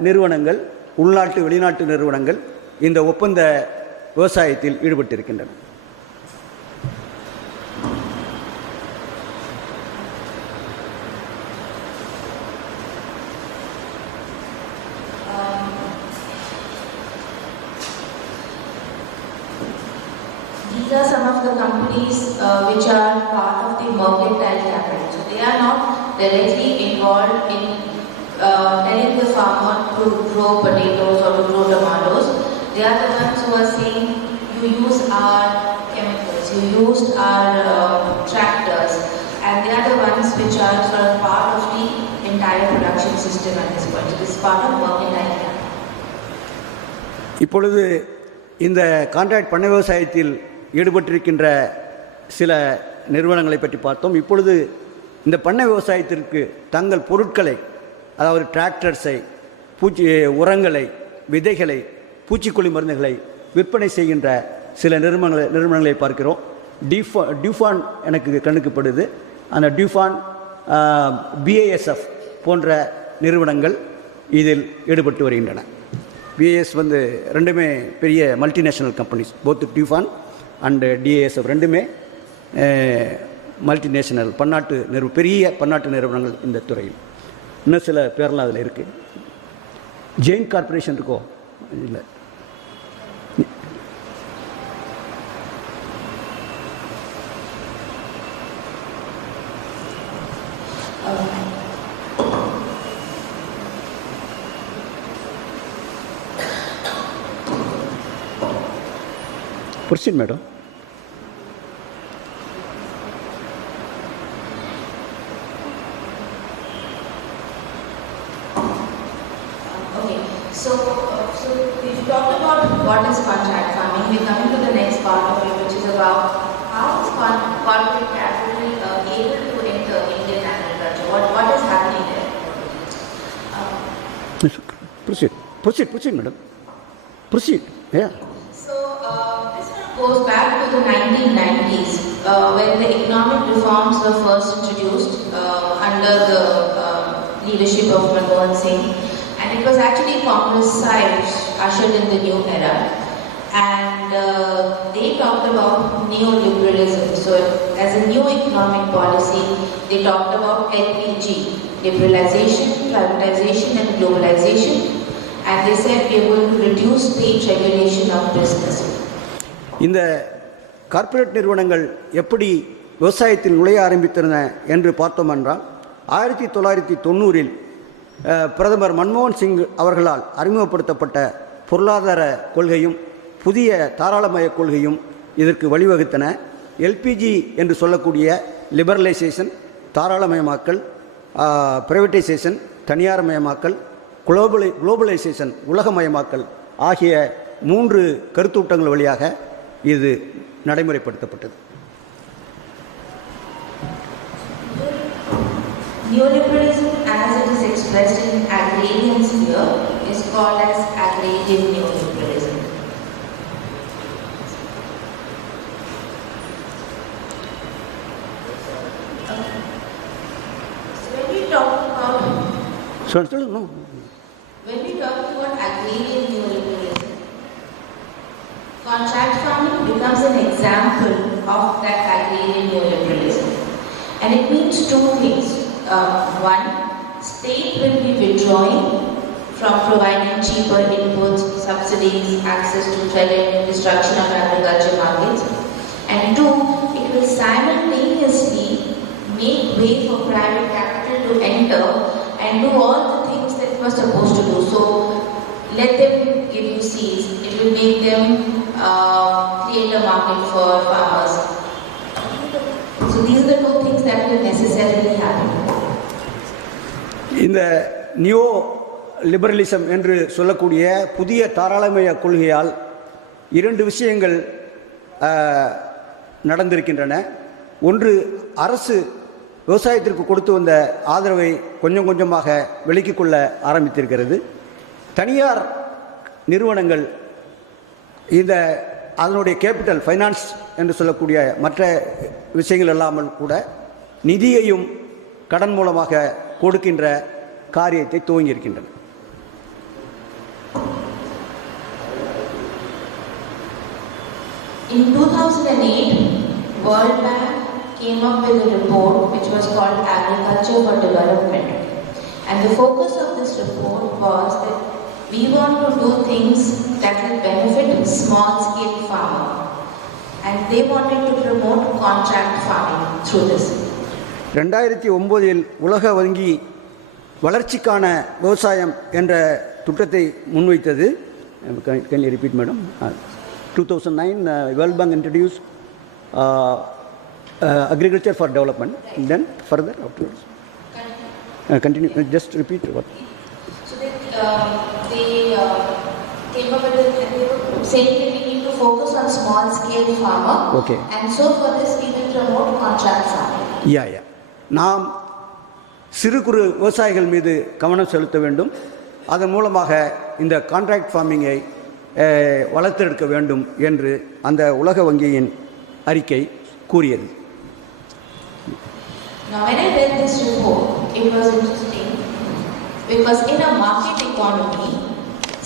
நிறுவனங்கள், உள்நாட்டு வெளிநாட்டு நிறுவனங்கள் இந்த ஒப்பந்த விவசாயத்தில் ஈடுபட்டிருக்கின்றன. These are some of the companies which are part of the mercantile capital. So they are not directly involved in telling the farmer to grow potatoes or to grow tomatoes. They are the ones who are saying, you use our chemicals, you use our tractors, and they are the ones which are sort of part of the entire production system at this point. So this is part of mercantile capital. இப்பொழுது இந்த contract பண்ணை விவசாயத்தில் ஈடுபட்டிருக்கின்ற சில நிறுவனங்களை பற்றி பார்த்தோம். இப்பொழுது இந்த பண்ணை விவசாயத்திற்கு தங்கள் பொருட்களை, அதாவது டிராக்டர்ஸை, உரங்களை, விதைகளை, பூச்சிக்கொல்லி மருந்துகளை விற்பனை செய்கின்ற சில நிறுவனங்களை பார்க்கிறோம். டியூஃபான் எனக்கு கண்ணுக்குப்படுது. அந்த டியூஃபான், பிஏஎஸ்எஃப் போன்ற நிறுவனங்கள் இதில் ஈடுபட்டு வருகின்றன. பிஏஎஸ் ரெண்டுமே பெரிய மல்டிநேஷ்னல் கம்பெனிஸ், போத் டியூஃபான் அண்டு டிஏஎஸ்எஃப் ரெண்டுமே மல்டிநேஷனல் பெரிய பன்னாட்டு நிறுவனங்கள் இந்த துறையில். இன்னும் சில பேர்லாம் அதில் இருக்குது. ஜெயின் கார்பரேஷன் இருக்கோ? இல்லை. Proceed, madam. Okay, so we've talked about what is contract farming. We're coming to the next part of it, which is about how is corporate capital able to enter Indian agriculture. What is happening there? Proceed, madam. Proceed. Yeah. This goes back to the 1990s when the economic reforms were first introduced under the leadership of Manmohan Singh, and it was actually Congress side ushered in the new era, and they talked about neoliberalism. So as a new economic policy, they talked about LPG, liberalization, privatization and globalization, and they said we are going to reduce state regulation of business. இந்த corporate நிறுவனங்கள் எப்படி விவசாயத்தில் நுழைய ஆரம்பித்தன என்று பார்த்தோம் என்றால் 1990 பிரதமர் மன்மோகன் சிங் அவர்களால் அறிமுகப்படுத்தப்பட்ட பொருளாதார கொள்கையும் புதிய தாராளமய கொள்கையும் இதற்கு வழிவகுத்தன. எல்பிஜி என்று சொல்லக்கூடிய லிபரலைசேஷன், தாராளமயமாக்கல், பிரைவேட்டைசேஷன், தனியார்மயமாக்கல், குளோபலைசேஷன், உலகமயமாக்கல் ஆகிய 3 கருத்தூட்டங்கள் வழியாக இது நடைமுறைப்படுத்தப்பட்டது. Neoliberalism, as it is expressed in agrarian sphere, is called as agrarian neoliberalism. So when we talk about agrarian neoliberalism, contract farming becomes an example of that agrarian neoliberalism, and it means 2 things. One, state will be withdrawing from providing cheaper inputs, subsidies, access to credit, destruction of agriculture markets, and 2, it will simultaneously make way for private capital to enter and do all the things that it was supposed to do. So let them give you seeds, it will make them create a market for farmers. So these are the 2 things that will necessarily happen. இந்த neo liberalism என்று சொல்லக்கூடிய புதிய தாராளமய கொள்கையால் 2 விஷயங்கள் நடந்திருக்கின்றன. ஒன்று, அரசு விவசாயத்திற்கு கொடுத்து வந்த ஆதரவை கொஞ்சம் கொஞ்சமாக விலக்கிக் கொள்ள ஆரம்பித்திருக்கிறது. தனியார் நிறுவனங்கள் அதனுடைய கேபிட்டல் ஃபைனான்ஸ் என்று சொல்லக்கூடிய மற்ற விஷயங்கள் இல்லாமல் கூட நிதியையும் கடன் மூலமாக கொடுக்கின்ற காரியத்தை துவங்கியிருக்கின்றன. In 2008, World Bank came up with a report which was called Agriculture for Development, and the focus of this report was that we want to do things that will benefit small-scale farmers, and they wanted to promote contract farming through this. 2009 உலக வங்கி வளர்ச்சிக்கான விவசாயம் என்ற திட்டத்தை முன்வைத்தது. Can you repeat, madam? 2009 World Bank introduced agriculture for development. And then further afterwards. Continue. Just repeat what. So they came up with saying that we need to focus on small-scale farmer. Okay. And so for this we will promote contract farming. Yeah. நாம் சிறு குறு விவசாயிகள் மீது கவனம் செலுத்த வேண்டும். அதன் மூலமாக இந்த கான்ட்ராக்ட் ஃபார்மிங்கை வளர்த்தெடுக்க வேண்டும் என்று அந்த உலக வங்கியின் அறிக்கை கூறியது. Now when I read this report, it was interesting because in a market economy,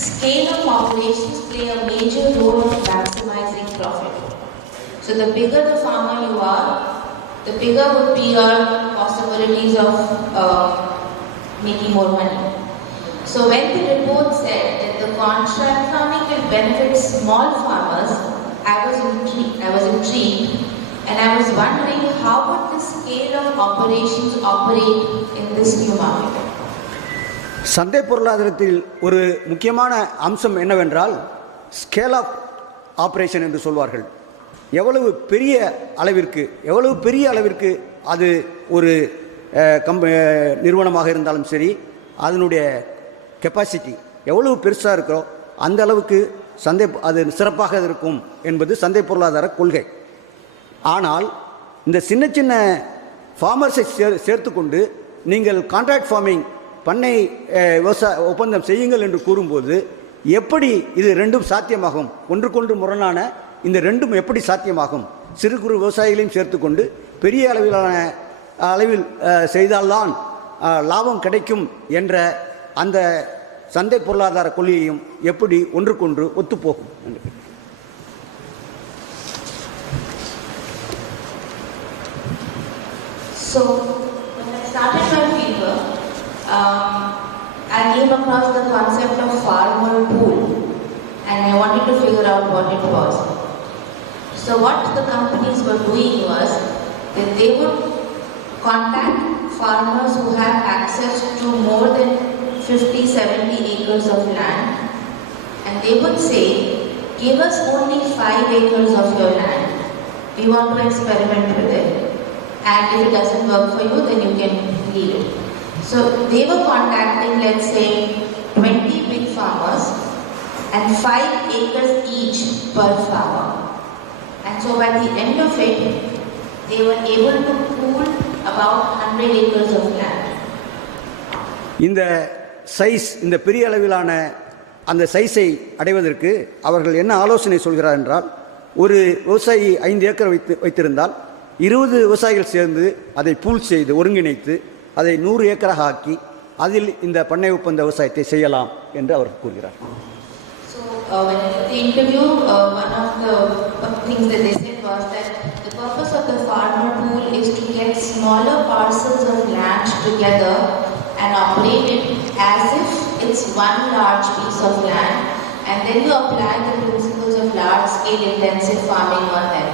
scale of operations play a major role in maximizing profit. So the bigger the farmer you are, the bigger would be your possibilities of making more money. So when the report said that the contract farming will benefit small farmers, I was intrigued, and I was wondering how would the scale of operations operate in this new market. சந்தை பொருளாதாரத்தில் ஒரு முக்கியமான அம்சம் என்னவென்றால் scale of operation என்று சொல்வார்கள். எவ்வளவு பெரிய அளவிற்கு அது ஒரு நிறுவனமாக இருந்தாலும் சரி, அதனுடைய கெப்பாசிட்டி எவ்வளவு பெருசாக இருக்கோ அந்த அளவுக்கு அது சிறப்பாக இருக்கும் என்பது சந்தை பொருளாதார கொள்கை. ஆனால் இந்த சின்ன சின்ன ஃபார்மர்ஸை சேர்த்து கொண்டு நீங்கள் கான்ட்ராக்ட் ஃபார்மிங் பண்ணை விவசாய ஒப்பந்தம் செய்யுங்கள் என்று கூறும்போது எப்படி இது ரெண்டும் சாத்தியமாகும்? ஒன்றுக்கொன்று முரணான இந்த ரெண்டும் எப்படி சாத்தியமாகும்? சிறு குறு விவசாயிகளையும் சேர்த்துக்கொண்டு பெரிய அளவில் செய்தால்தான் லாபம் கிடைக்கும் என்ற அந்த சந்தை பொருளாதார கொள்கையும் எப்படி ஒன்றுக்கொன்று ஒத்துப்போகும் என்று. So when I started my fieldwork, I came across the concept of farmer pool, and I wanted to figure out what it was. So what the companies were doing was that they would contact farmers who have access to more than 50-70 acres of land, and they would say, give us only 5 acres of your land. We want to experiment with it, and if it doesn't work for you, then you can leave it. So they were contacting, let's say, 20 big farmers and 5 acres each per farmer. And so by the end of it, they were able to pool about 100 acres of land. இந்த பெரிய அளவிலான அந்த சைஸை அடைவதற்கு அவர்கள் என்ன ஆலோசனை சொல்கிறார் என்றால், ஒரு விவசாயி 5 ஏக்கர் வைத்திருந்தால் 20 விவசாயிகள் சேர்ந்து அதை பூல் செய்து ஒருங்கிணைத்து அதை 100 ஏக்கராக ஆக்கி அதில் இந்த பண்ணை ஒப்பந்த விவசாயத்தை செய்யலாம் என்று அவர் கூறுகிறார். So when I did the interview, one of the things that they said was that the purpose of the farmer pool is to get smaller parcels of land together and operate it as if it's one large piece of land, and then you apply the principles of large scale intensive farming on them.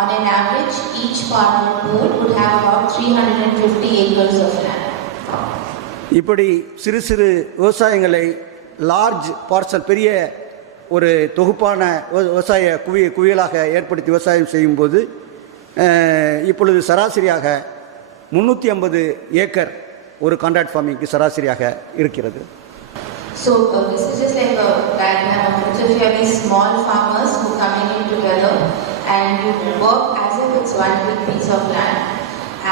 On an average, each farmer pool would have about 350 acres of land. இப்படி சிறு சிறு விவசாயங்களை large parcel பெரிய ஒரு தொகுப்பான விவசாய குவியலாக ஏற்படுத்தி விவசாயம் செய்யும்போது இப்பொழுது சராசரியாக 350 ஏக்கர் ஒரு கான்ட்ராக்ட் ஃபார்மிங்க்கு சராசரியாக இருக்கிறது. So this is just like a diagram of it. So if you have these small farmers who come in together and you work as if it's one big piece of land,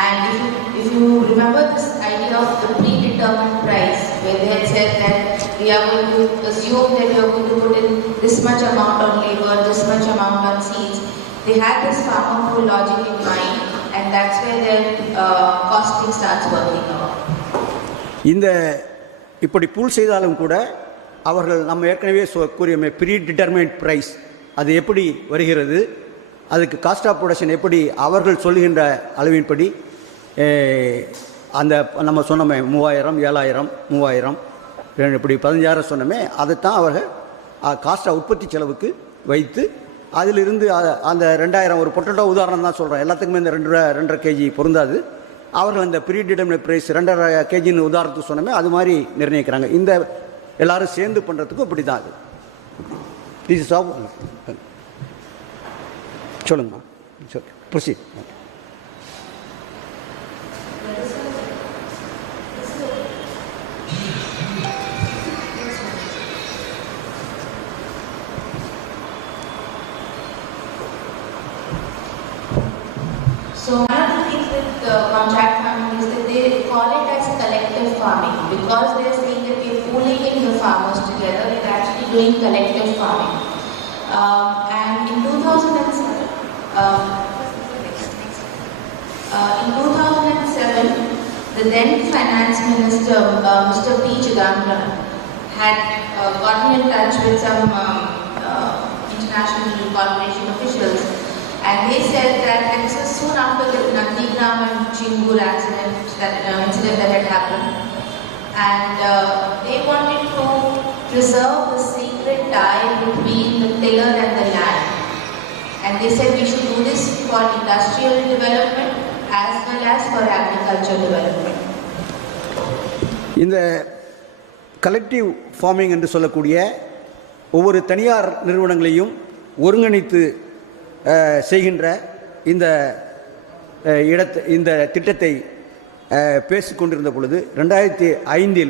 and if you remember this idea of the predetermined price, where they had said that we are going to assume that you are going to put in this much amount on labor, this much amount on seeds, they had this farmer pool logic in mind, and that's where their costing starts working out. இந்த இப்படி pool செய்தாலும் கூட அவர்கள் நம்ம ஏற்கனவே கூறிய pre determined price அது எப்படி வருகிறது, அதுக்கு காஸ்ட் ஆஃப் ப்ரொடக்ஷன் எப்படி அவர்கள் சொல்லுகின்ற அளவின்படி அந்த நம்ம சொன்னோமே 3000, 7000, 3000 இப்படி 15000 சொன்னோமே, அதைத்தான் அவர்கள் காஸ்ட் உற்பத்தி செலவுக்கு வைத்து அதிலிருந்து அந்த 2000 ஒரு பொட்டேட்டோ உதாரணம் தான் சொல்கிறோம், எல்லாத்துக்குமே இந்த 2.5 kg பொருந்தாது. அவர்கள் அந்த ப்ரீ டிட்டர்மினேட் ப்ரைஸ் 2.5 kgன்னு உதாரணத்துக்கு சொன்னோமே அது மாதிரி நிர்ணயிக்கிறாங்க. இந்த எல்லாரும் சேர்ந்து பண்ணுறதுக்கும் இப்படி தான் அது. இது சொல்லுங்கம்மா, proceed. So one of the things with contract farming is that they call it as collective farming, because they are saying that we are pooling in the farmers together. We are actually doing collective farming. And in 2007, the then Finance Minister, Mr. P. Chidambaram, had gotten in touch with some international corporation officials, and they said that, and this was soon after the Nandigram and Chingur incident that had happened, and they wanted to preserve the sacred tie between the tiller and the land. And they said we should do this for industrial development as well as for agricultural development. இந்த collective farming என்று சொல்லக்கூடிய ஒவ்வொரு தனியார் நிறுவனங்களையும் ஒருங்கிணைத்து செய்கின்ற இந்த திட்டத்தை பேசிக்கொண்டிருந்த பொழுது 2005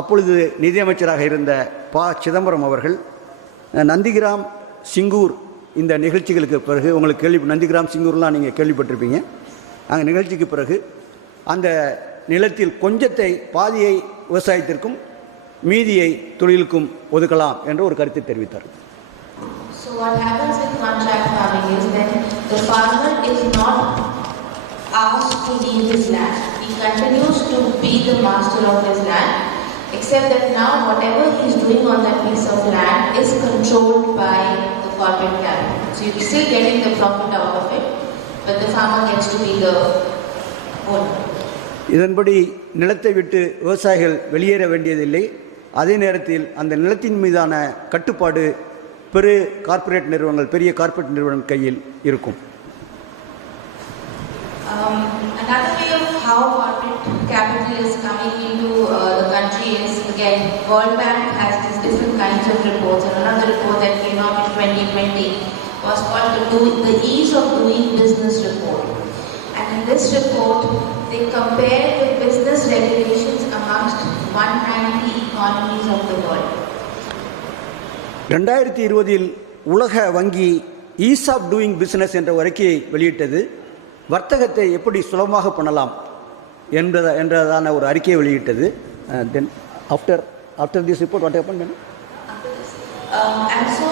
அப்பொழுது நிதியமைச்சராக இருந்த சிதம்பரம் அவர்கள் நந்திகிராம் சிங்கூர் இந்த நிகழ்ச்சிகளுக்கு பிறகு உங்களுக்கு நந்திகிராம் சிங்கூர்லாம் நீங்கள் கேள்விப்பட்டிருப்பீங்க. அங்கே நிகழ்ச்சிக்கு பிறகு அந்த நிலத்தில் கொஞ்சத்தை பாதியை விவசாயத்திற்கும் மீதியை தொழிலுக்கும் ஒதுக்கலாம் என்ற ஒரு கருத்தை தெரிவித்தார். So what happens with contract farming is that the farmer is not asked to leave his land. He continues to be the master of his land, except that now whatever he is doing on that piece of land is controlled by the corporate capital. So you're still getting the profit out of it, but the farmer gets to be the owner. இதன்படி நிலத்தை விட்டு விவசாயிகள் வெளியேற வேண்டியதில்லை. அதே நேரத்தில் அந்த நிலத்தின் மீதான கட்டுப்பாடு பெரிய கார்ப்பரேட் நிறுவனங்கள் கையில் இருக்கும். Another way of how corporate capital is coming into the country is, again, World Bank has these different kinds of reports, and another report that came out in 2020 was called the Ease of Doing Business report. And in this report, they compare the business regulations amongst 190 economies of the world. 2020 உலக வங்கி is of doing business என்ற அறிக்கையை வெளியிட்டது. வர்த்தகத்தை எப்படி சுலபமாக பண்ணலாம் என்றதான ஒரு அறிக்கையை வெளியிட்டது. தென் after this report what happened then? And so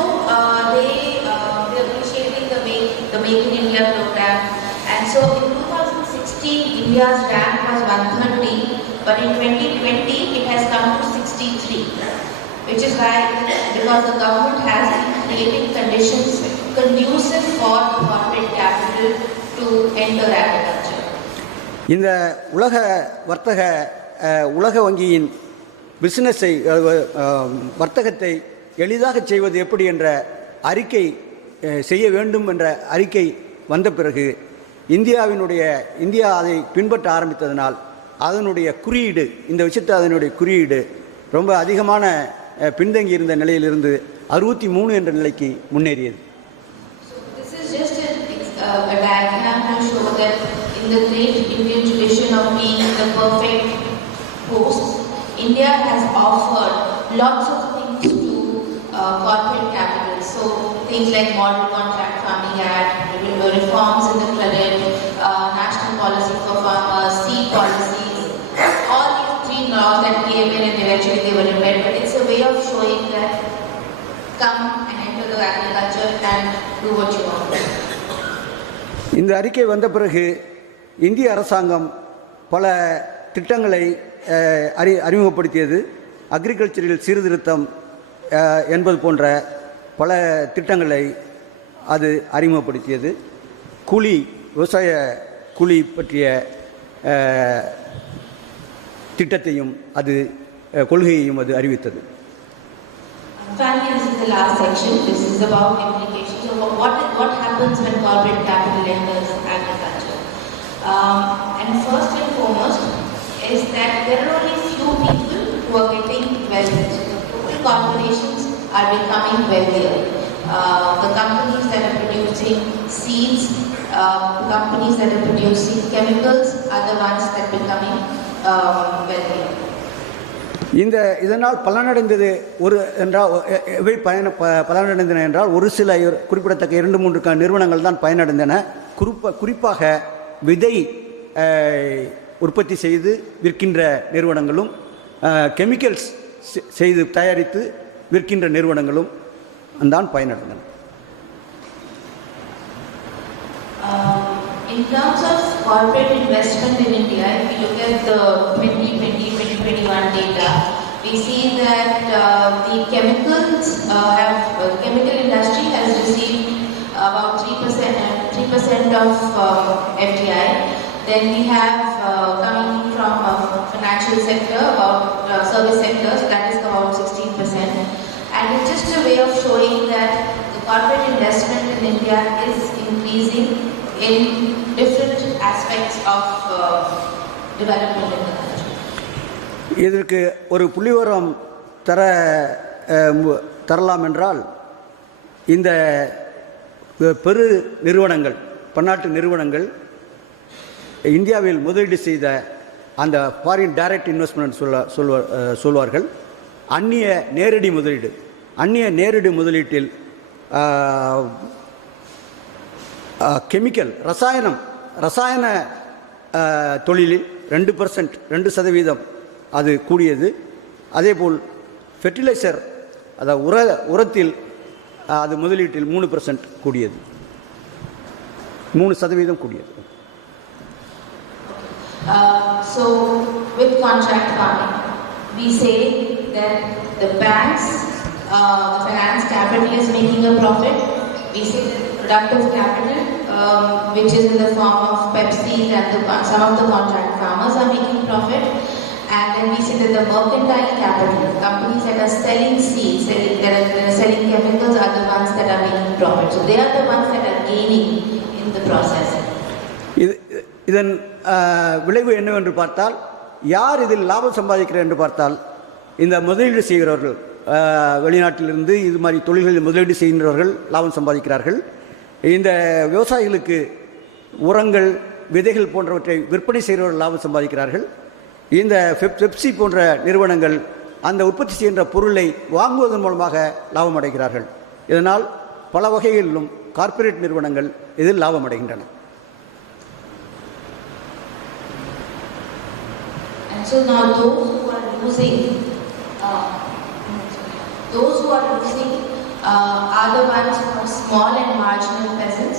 they are initiating the Make in India program. And so in 2016 India's rank was 130, but in 2020 it has come to 63, which is why, because the government has been creating conditions conducive for the corporate capital to enter agriculture. இந்த உலக வங்கியின் பிசினஸை வர்த்தகத்தை எளிதாக செய்வது எப்படி என்ற அறிக்கை செய்ய வேண்டும் என்ற அறிக்கை வந்த பிறகு இந்தியா அதை பின்பற்ற ஆரம்பித்ததனால் அதனுடைய குறியீடு அதனுடைய குறியீடு ரொம்ப அதிகமான பின்தங்கி இருந்த நிலையிலிருந்து 63 என்ற நிலைக்கு முன்னேறியது. So this is just a diagram to show that in the great Indian tradition of being the perfect host, India has offered lots of things to corporate capital. So things like Model Contract Farming Act, reforms in the credit, national policy for farmers, seed policies, all these 3 laws that came in and eventually they were repealed. But it's a way of showing that come and enter the agriculture and do what you want. இந்த அறிக்கை வந்த பிறகு இந்திய அரசாங்கம் பல திட்டங்களை அறிமுகப்படுத்தியது. அக்ரிகல்ச்சரில் சீர்திருத்தம் என்பது போன்ற பல திட்டங்களை அது அறிமுகப்படுத்தியது. விவசாய கூலி பற்றிய திட்டத்தையும் கொள்கையையும் அது அறிவித்தது. Finally, this is the last section. This is about implications. So what happens when corporate capital enters agriculture? And first and foremost is that there are only few people who are getting wealthy. So the total corporations are becoming wealthier. The companies that are producing seeds, companies that are producing chemicals are the ones that are becoming wealthier. இதனால் பலனடைந்தது பலனடைந்தன என்றால் ஒரு சில குறிப்பிடத்தக்க 2-3 நிறுவனங்கள் தான் பயனடைந்தன. குறிப்பாக விதை உற்பத்தி செய்து விற்கின்ற நிறுவனங்களும் கெமிக்கல்ஸ் செய்து தயாரித்து விற்கின்ற நிறுவனங்களும் தான் பயனடைந்தன. In terms of corporate investment in India, if you look at the 2020-2021 data, we see that the chemical industry has received about 3% 15% of FDI. Then we have coming from financial sector, about service sector, so that is about 16%. And it's just a way of showing that the corporate investment in India is increasing in different aspects of development in the country. இதற்கு ஒரு புள்ளிவரம் தரலாம் என்றால், இந்த பெரு நிறுவனங்கள், பன்னாட்டு நிறுவனங்கள் இந்தியாவில் முதலீடு செய்த அந்த ஃபாரின் டைரக்ட் இன்வெஸ்ட்மெண்ட் சொல்வார்கள். அந்நிய நேரடி முதலீட்டில் கெமிக்கல் ரசாயன தொழிலில் 2% அது கூடியது. அதேபோல் ஃபெர்டிலைசர், அதாவது உரத்தில் அது முதலீட்டில் 3% கூடியது, 3% கூடியது. So with contract farming, we say that the banks, the finance capital is making a profit. We say that productive capital, which is in the form of Pepsi and some of the contract farmers are making profit. And then we see that the mercantile capital, companies that are selling seeds, that are selling chemicals, are the ones that are making profit. So they are the ones that are gaining in the process. இதன் விளைவு என்னவென்று பார்த்தால், யார் இதில் லாபம் சம்பாதிக்கிறார் என்று பார்த்தால், இந்த முதலீடு செய்கிறவர்கள், வெளிநாட்டிலிருந்து இது மாதிரி தொழில்களில் முதலீடு செய்கின்றவர்கள் லாபம் சம்பாதிக்கிறார்கள். இந்த விவசாயிகளுக்கு உரங்கள், விதைகள் போன்றவற்றை விற்பனை செய்கிறவர்கள் லாபம் சம்பாதிக்கிறார்கள். இந்த பெப்சி போன்ற நிறுவனங்கள் அந்த உற்பத்தி செய்கின்ற பொருளை வாங்குவதன் மூலமாக லாபம் அடைகிறார்கள். இதனால் பல வகைகளிலும் கார்ப்பரேட் நிறுவனங்கள் இதில் லாபம் அடைகின்றன. So now those who are losing are the ones who are small and marginal peasants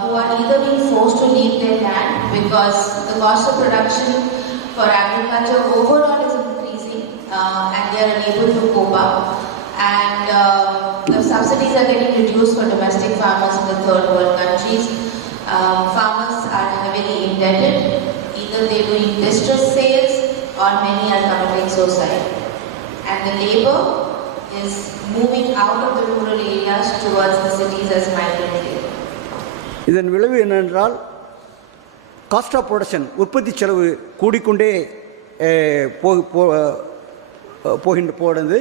who are either being forced to leave their land because the cost of production for agriculture overall is increasing and they are unable to cope up, and the subsidies are getting reduced for domestic farmers in the third world countries. Farmers are heavily indebted. Either they are doing distress sales or many are committing suicide. And the labor is moving out of the rural areas towards the cities as migrant labor. இதன் விளைவு என்னவென்றால், cost of production, உற்பத்தி செலவு கூடிக்கொண்டே போனது,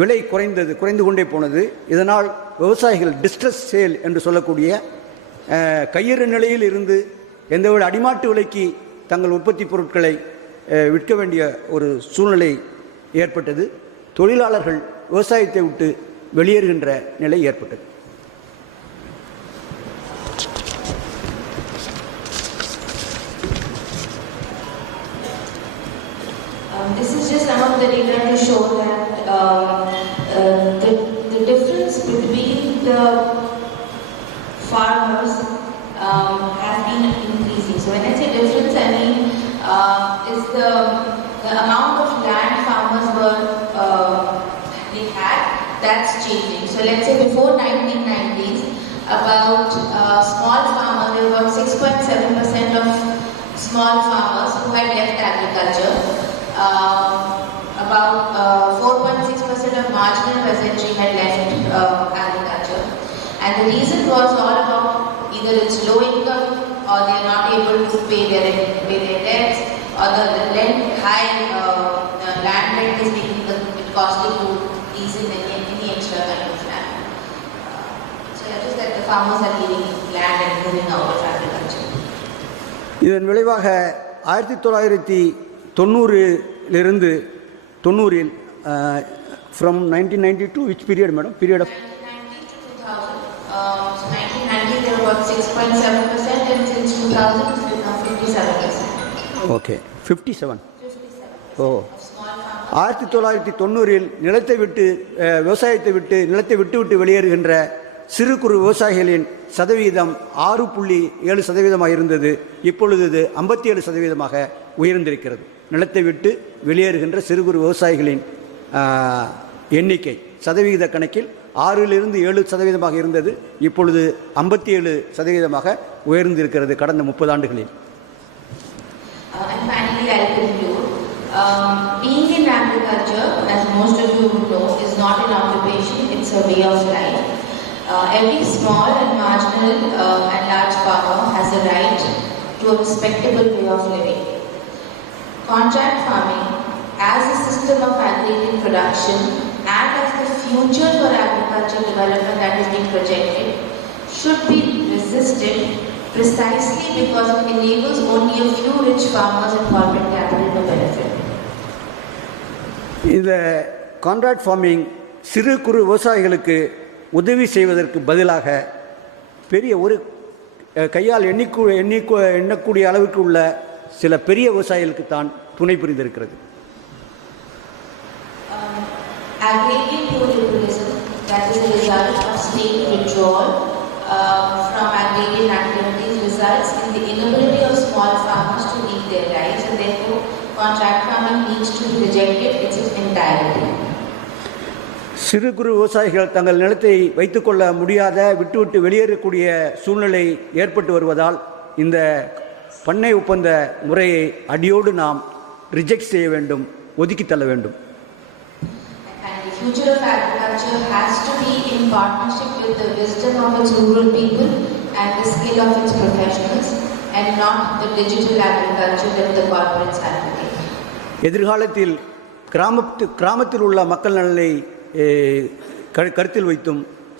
விலை குறைந்து கொண்டே போனது. இதனால் விவசாயிகள் டிஸ்ட்ரெஸ் சேல் என்று சொல்லக்கூடிய கையிறு நிலையில் இருந்து எந்தவித அடிமாட்டு விலைக்கு தங்கள் உற்பத்தி பொருட்களை விற்க வேண்டிய ஒரு சூழ்நிலை ஏற்பட்டது. தொழிலாளர்கள் விவசாயத்தை விட்டு வெளியேறுகின்ற நிலை ஏற்பட்டது. This is just some of the data to show that the difference between the farmers has been increasing. So when I say difference, I mean is the amount of land farmers they had, that's changing. So let's say before 1990s, about small farmers, there were about 6.7% of small farmers who had left agriculture. About 4.6% of marginal peasantry had left agriculture, and the reason was all about either it's low income or they are not able to pay their debts, or the high land rent is making it costly to lease in any extra kind of land. So that is that the farmers are leaving land and moving out of agriculture. இதன் விளைவாக 1990 from 1990 to which period, madam? Period of 1990 to 2000. So 1990 there were about 6.7%, and since 2000 it's become 57%. Okay, 57. Oh. 1990 விவசாயத்தை விட்டு நிலத்தை விட்டு வெளியேறுகின்ற சிறு குறு விவசாயிகளின் சதவீதம் 6.7% இருந்தது. இப்பொழுது இது 57% உயர்ந்திருக்கிறது. நிலத்தை விட்டு வெளியேறுகின்ற சிறு குறு விவசாயிகளின் எண்ணிக்கை சதவிகித கணக்கில் 6லிருந்து 7% இருந்தது. இப்பொழுது 57% உயர்ந்திருக்கிறது கடந்த 30 ஆண்டுகளில். And finally, I'll conclude. Being in agriculture, as most of you would know, is not an occupation, it's a way of life. Every small and marginal and large farmer has a right to a respectable way of living. Contract farming, as a system of agrarian production and as the future for agriculture development that is being projected, should be resisted precisely because it enables only a few rich farmers and corporate capital to benefit. இந்த contract farming சிறு குறு விவசாயிகளுக்கு உதவி செய்வதற்கு பதிலாக பெரிய ஒரு கையால் எண்ணக்கூடிய அளவுக்கு உள்ள சில பெரிய விவசாயிகளுக்கு தான் துணை புரிந்திருக்கிறது. Agrarian pluralism, that is a result of state withdrawal from agrarian activities, results in the inability of small farmers to lead their lives, and therefore contract farming needs to be rejected in its entirety. சிறு குறு விவசாயிகள் தங்கள் நிலத்தை வைத்துக்கொள்ள முடியாத விட்டு வெளியேறக்கூடிய சூழ்நிலை ஏற்பட்டு வருவதால் இந்த பண்ணை ஒப்பந்த முறையை அடியோடு நாம் ரிஜெக்ட் செய்ய வேண்டும், ஒதுக்கி தள்ள வேண்டும். And the future of agriculture has to be in partnership with the wisdom of its rural people and the skill of its professionals, and not the digital agriculture that the corporates advocate. எதிர்காலத்தில் கிராமத்தில் உள்ள மக்கள் நலனை கருத்தில் வைத்தும்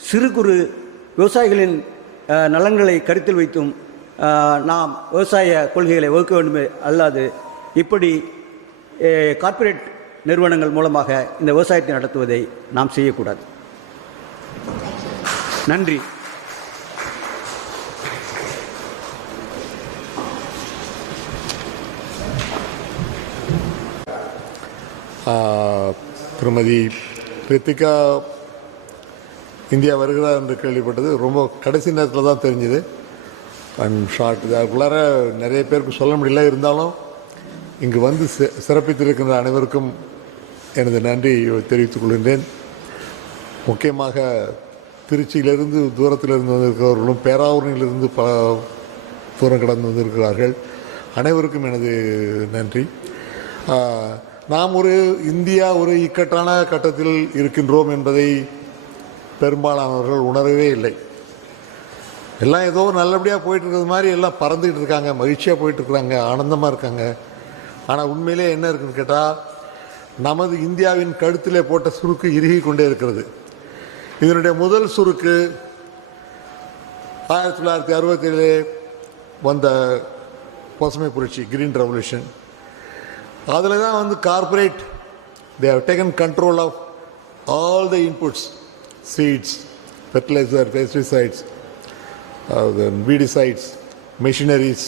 சிறு குறு விவசாயிகளின் நலன்களை கருத்தில் வைத்தும் நாம் விவசாய கொள்கைகளை வகுக்க வேண்டுமே அல்லாது இப்படி கார்ப்பரேட் நிறுவனங்கள் மூலமாக இந்த விவசாயத்தை நடத்துவதை நாம் செய்யக்கூடாது. நன்றி. திருமதி ரித்திகா இந்தியா வருகிறார் என்று கேள்விப்பட்டது ரொம்ப கடைசி நேரத்தில் தான் தெரிஞ்சுது. அண்ட் ஷார்ட் அதுக்குள்ளார நிறைய பேருக்கு சொல்ல முடியல. இருந்தாலும் இங்கு வந்து சிறப்பித்திருக்கின்ற அனைவருக்கும் எனது நன்றி தெரிவித்துக் கொள்கின்றேன். முக்கியமாக திருச்சியிலிருந்து தூரத்திலிருந்து வந்திருக்கிறவர்களும் பேராவூரிலிருந்து பல தூரம் கடந்து வந்திருக்கிறார்கள். அனைவருக்கும் எனது நன்றி. நாம் இந்தியா ஒரு இக்கட்டான கட்டத்தில் இருக்கின்றோம் என்பதை பெரும்பாலானவர்கள் உணரவே இல்லை. எல்லாம் ஏதோ நல்லபடியாக போயிட்டுருக்கிறது மாதிரி எல்லாம் பறந்துக்கிட்டு இருக்காங்க, மகிழ்ச்சியாக போயிட்டுருக்குறாங்க, ஆனந்தமாக இருக்காங்க. ஆனால் உண்மையிலே என்ன இருக்குன்னு கேட்டால், நமது இந்தியாவின் கழுத்திலே போட்ட சுருக்கு இறுகி கொண்டே இருக்கிறது. இதனுடைய முதல் சுருக்கு 1967 வந்த பசுமை புரட்சி, கிரீன் ரெவல்யூஷன். அதில் தான் corporate they have taken control of all the inputs, seeds, fertilizer, pesticides, the weedicides, machineries,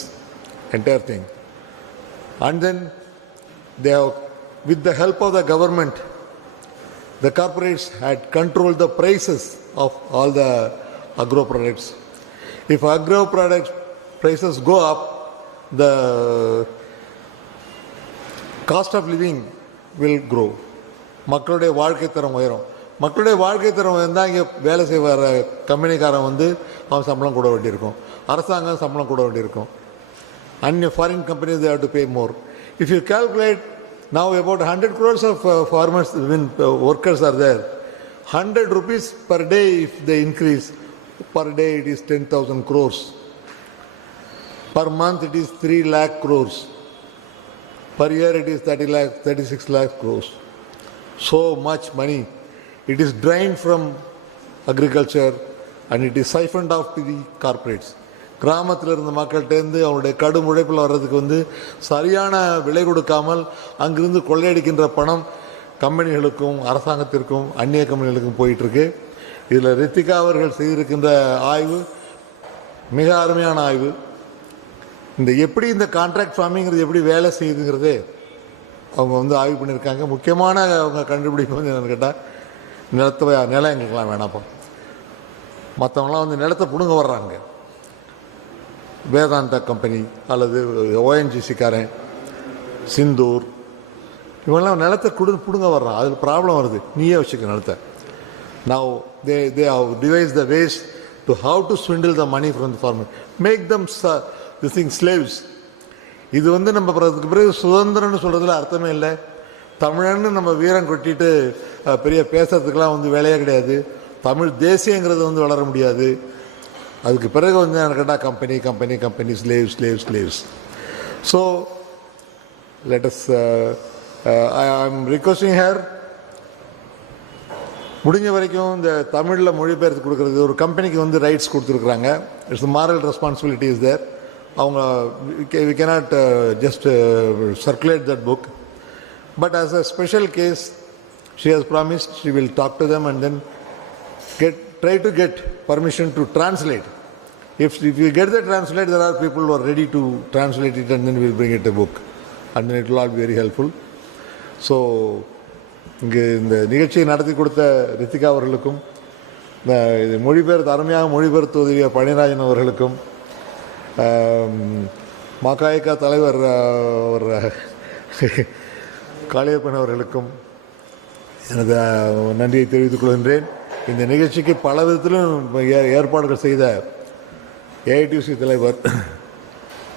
entire thing. And then they have, with the help of the government, the corporates had controlled the prices of all the agro products. If agro products prices go up, the cost of living will grow. மக்களுடைய வாழ்க்கை தரம் உயரும். மக்களுடைய வாழ்க்கை தரம் உயர்ந்தால் இங்கே வேலை செய்வார கம்பெனிக்காரன் அவன் சம்பளம் கூட வேண்டியிருக்கும், அரசாங்கம் சம்பளம் கூட வேண்டியிருக்கும். And foreign companies, they have to pay more. If you calculate now, about 100 crores of farmers, workers are there. 100 rupees per day, if they increase, per day it is 10,000 crores. Per month it is 3 lakh crores. Per year it is 30 lakh, 36 lakh crores. So much money. It is drained from agriculture and it is siphoned off to the corporates. கிராமத்தில் இருந்த மக்கள்கிட்டேருந்து அவனுடைய கடும் உழைப்பில் வர்றதுக்கு சரியான விலை கொடுக்காமல் அங்கிருந்து கொள்ளையடிக்கின்ற பணம் கம்பெனிகளுக்கும் அரசாங்கத்திற்கும் அந்நிய கம்பெனிகளுக்கும் போயிட்டுருக்கு. இதில் ரித்திகா அவர்கள் செய்திருக்கின்ற ஆய்வு மிக அருமையான ஆய்வு. எப்படி இந்த கான்ட்ராக்ட் ஃபார்மிங்கிறது எப்படி வேலை செய்யுதுங்கிறதே அவங்க ஆய்வு பண்ணியிருக்காங்க. முக்கியமான அவங்க கண்டுபிடிப்பு என்னென்னு கேட்டால், நிலம் எங்களுக்கெல்லாம் வேணாப்பா, மற்றவங்களாம் நிலத்தை பிடுங்க வர்றாங்க. வேதாந்தா கம்பெனி அல்லது ஓஎன்ஜிசிக்காரன், சிந்தூர், இவங்கெல்லாம் நிலத்தை பிடுங்க வர்றான். அதில் ப்ராப்ளம் வருது. நீயே வச்சுக்க நிலத்தை, Now they have devised the ways to how to swindle the money from the farmer, make them this thing slaves. இது வந்து நம்ம பிறகு சுதந்திரம்னு சொல்கிறதுல அர்த்தமே இல்லை. தமிழன்னு நம்ம வீரம் கொட்டிட்டு பெரிய பேசுறதுக்கெலாம் வந்து வேலையே கிடையாது. தமிழ் தேசியங்கிறது வந்து வளர முடியாது. அதுக்கு பிறகு வந்து எனக்கு கேட்டால் company company company slaves slaves slaves. So let us I am requesting her, முடிஞ்ச வரைக்கும் இந்த தமிழில் மொழிபெயர்த்து கொடுக்குறது ஒரு கம்பெனிக்கு வந்து ரைட்ஸ் கொடுத்துருக்குறாங்க. It's moral responsibility is there. அவங்க we cannot just circulate that book, but as a special case she has promised she will talk to them and then try to get permission to translate. If you get the translate, there are people who are ready to translate it and then we will bring it a book and then it will all be very helpful. So இங்கே இந்த நிகழ்ச்சியை நடத்தி கொடுத்த ரித்திகா அவர்களுக்கும் மொழிபெயர்த்து அருமையாக மொழிபெயர்த்து உதவிய பழனிராஜன் அவர்களுக்கும் மகாய்கா தலைவர் காளியப்பன் அவர்களுக்கும் எனது நன்றியை தெரிவித்துக் கொள்கின்றேன். இந்த நிகழ்ச்சிக்கு பல விதத்திலும் ஏற்பாடுகள் செய்த ஏஐடியூசி தலைவர்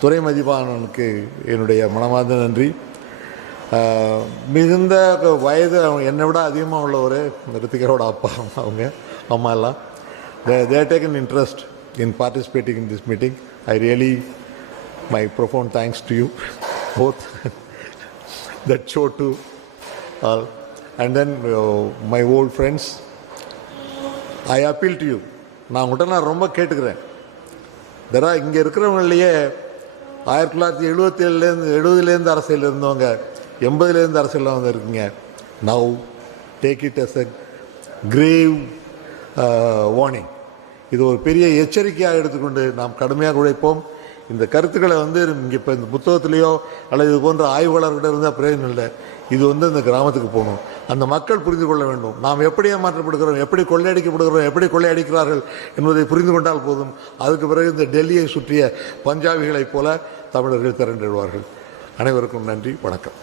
துரை மதிப்பானனுக்கு என்னுடைய மனமார்ந்த நன்றி. மிகுந்த வயது என்னை விட அதிகமாக உள்ளவர் ரித்திகாவோட அப்பா அவங்க அம்மா எல்லாம் they have taken interest in participating in this meeting. I really, my profound thanks to you both. That show to all. And then my old friends, I appeal to you. நான் உங்கள்கிட்ட நான் ரொம்ப கேட்டுக்கிறேன். இங்கே இருக்கிறவங்களையே 1977 அரசியல் இருந்தவங்க 80 அரசியலில் வந்து இருக்குங்க. Now take it as a grave warning. இது ஒரு பெரிய எச்சரிக்கையாக எடுத்துக்கொண்டு நாம் கடுமையாக உழைப்போம். இந்த கருத்துக்களை வந்து இங்கே இப்போ இந்த புத்தகத்திலேயோ அல்லது இது போன்ற ஆய்வாளர்கிட்ட இருந்தால் பிரயோஜனம் இல்லை. இது வந்து இந்த கிராமத்துக்கு போகணும். அந்த மக்கள் புரிந்து கொள்ள வேண்டும். நாம் எப்படி ஏமாற்றப்படுகிறோம், எப்படி கொள்ளையடிக்கப்படுகிறோம், எப்படி கொள்ளையடிக்கிறார்கள் என்பதை புரிந்து கொண்டால் போதும். அதுக்கு பிறகு இந்த டெல்லியை சுற்றிய பஞ்சாபிகளைப் போல தமிழர்கள் திரண்டிடுவார்கள். அனைவருக்கும் நன்றி, வணக்கம்.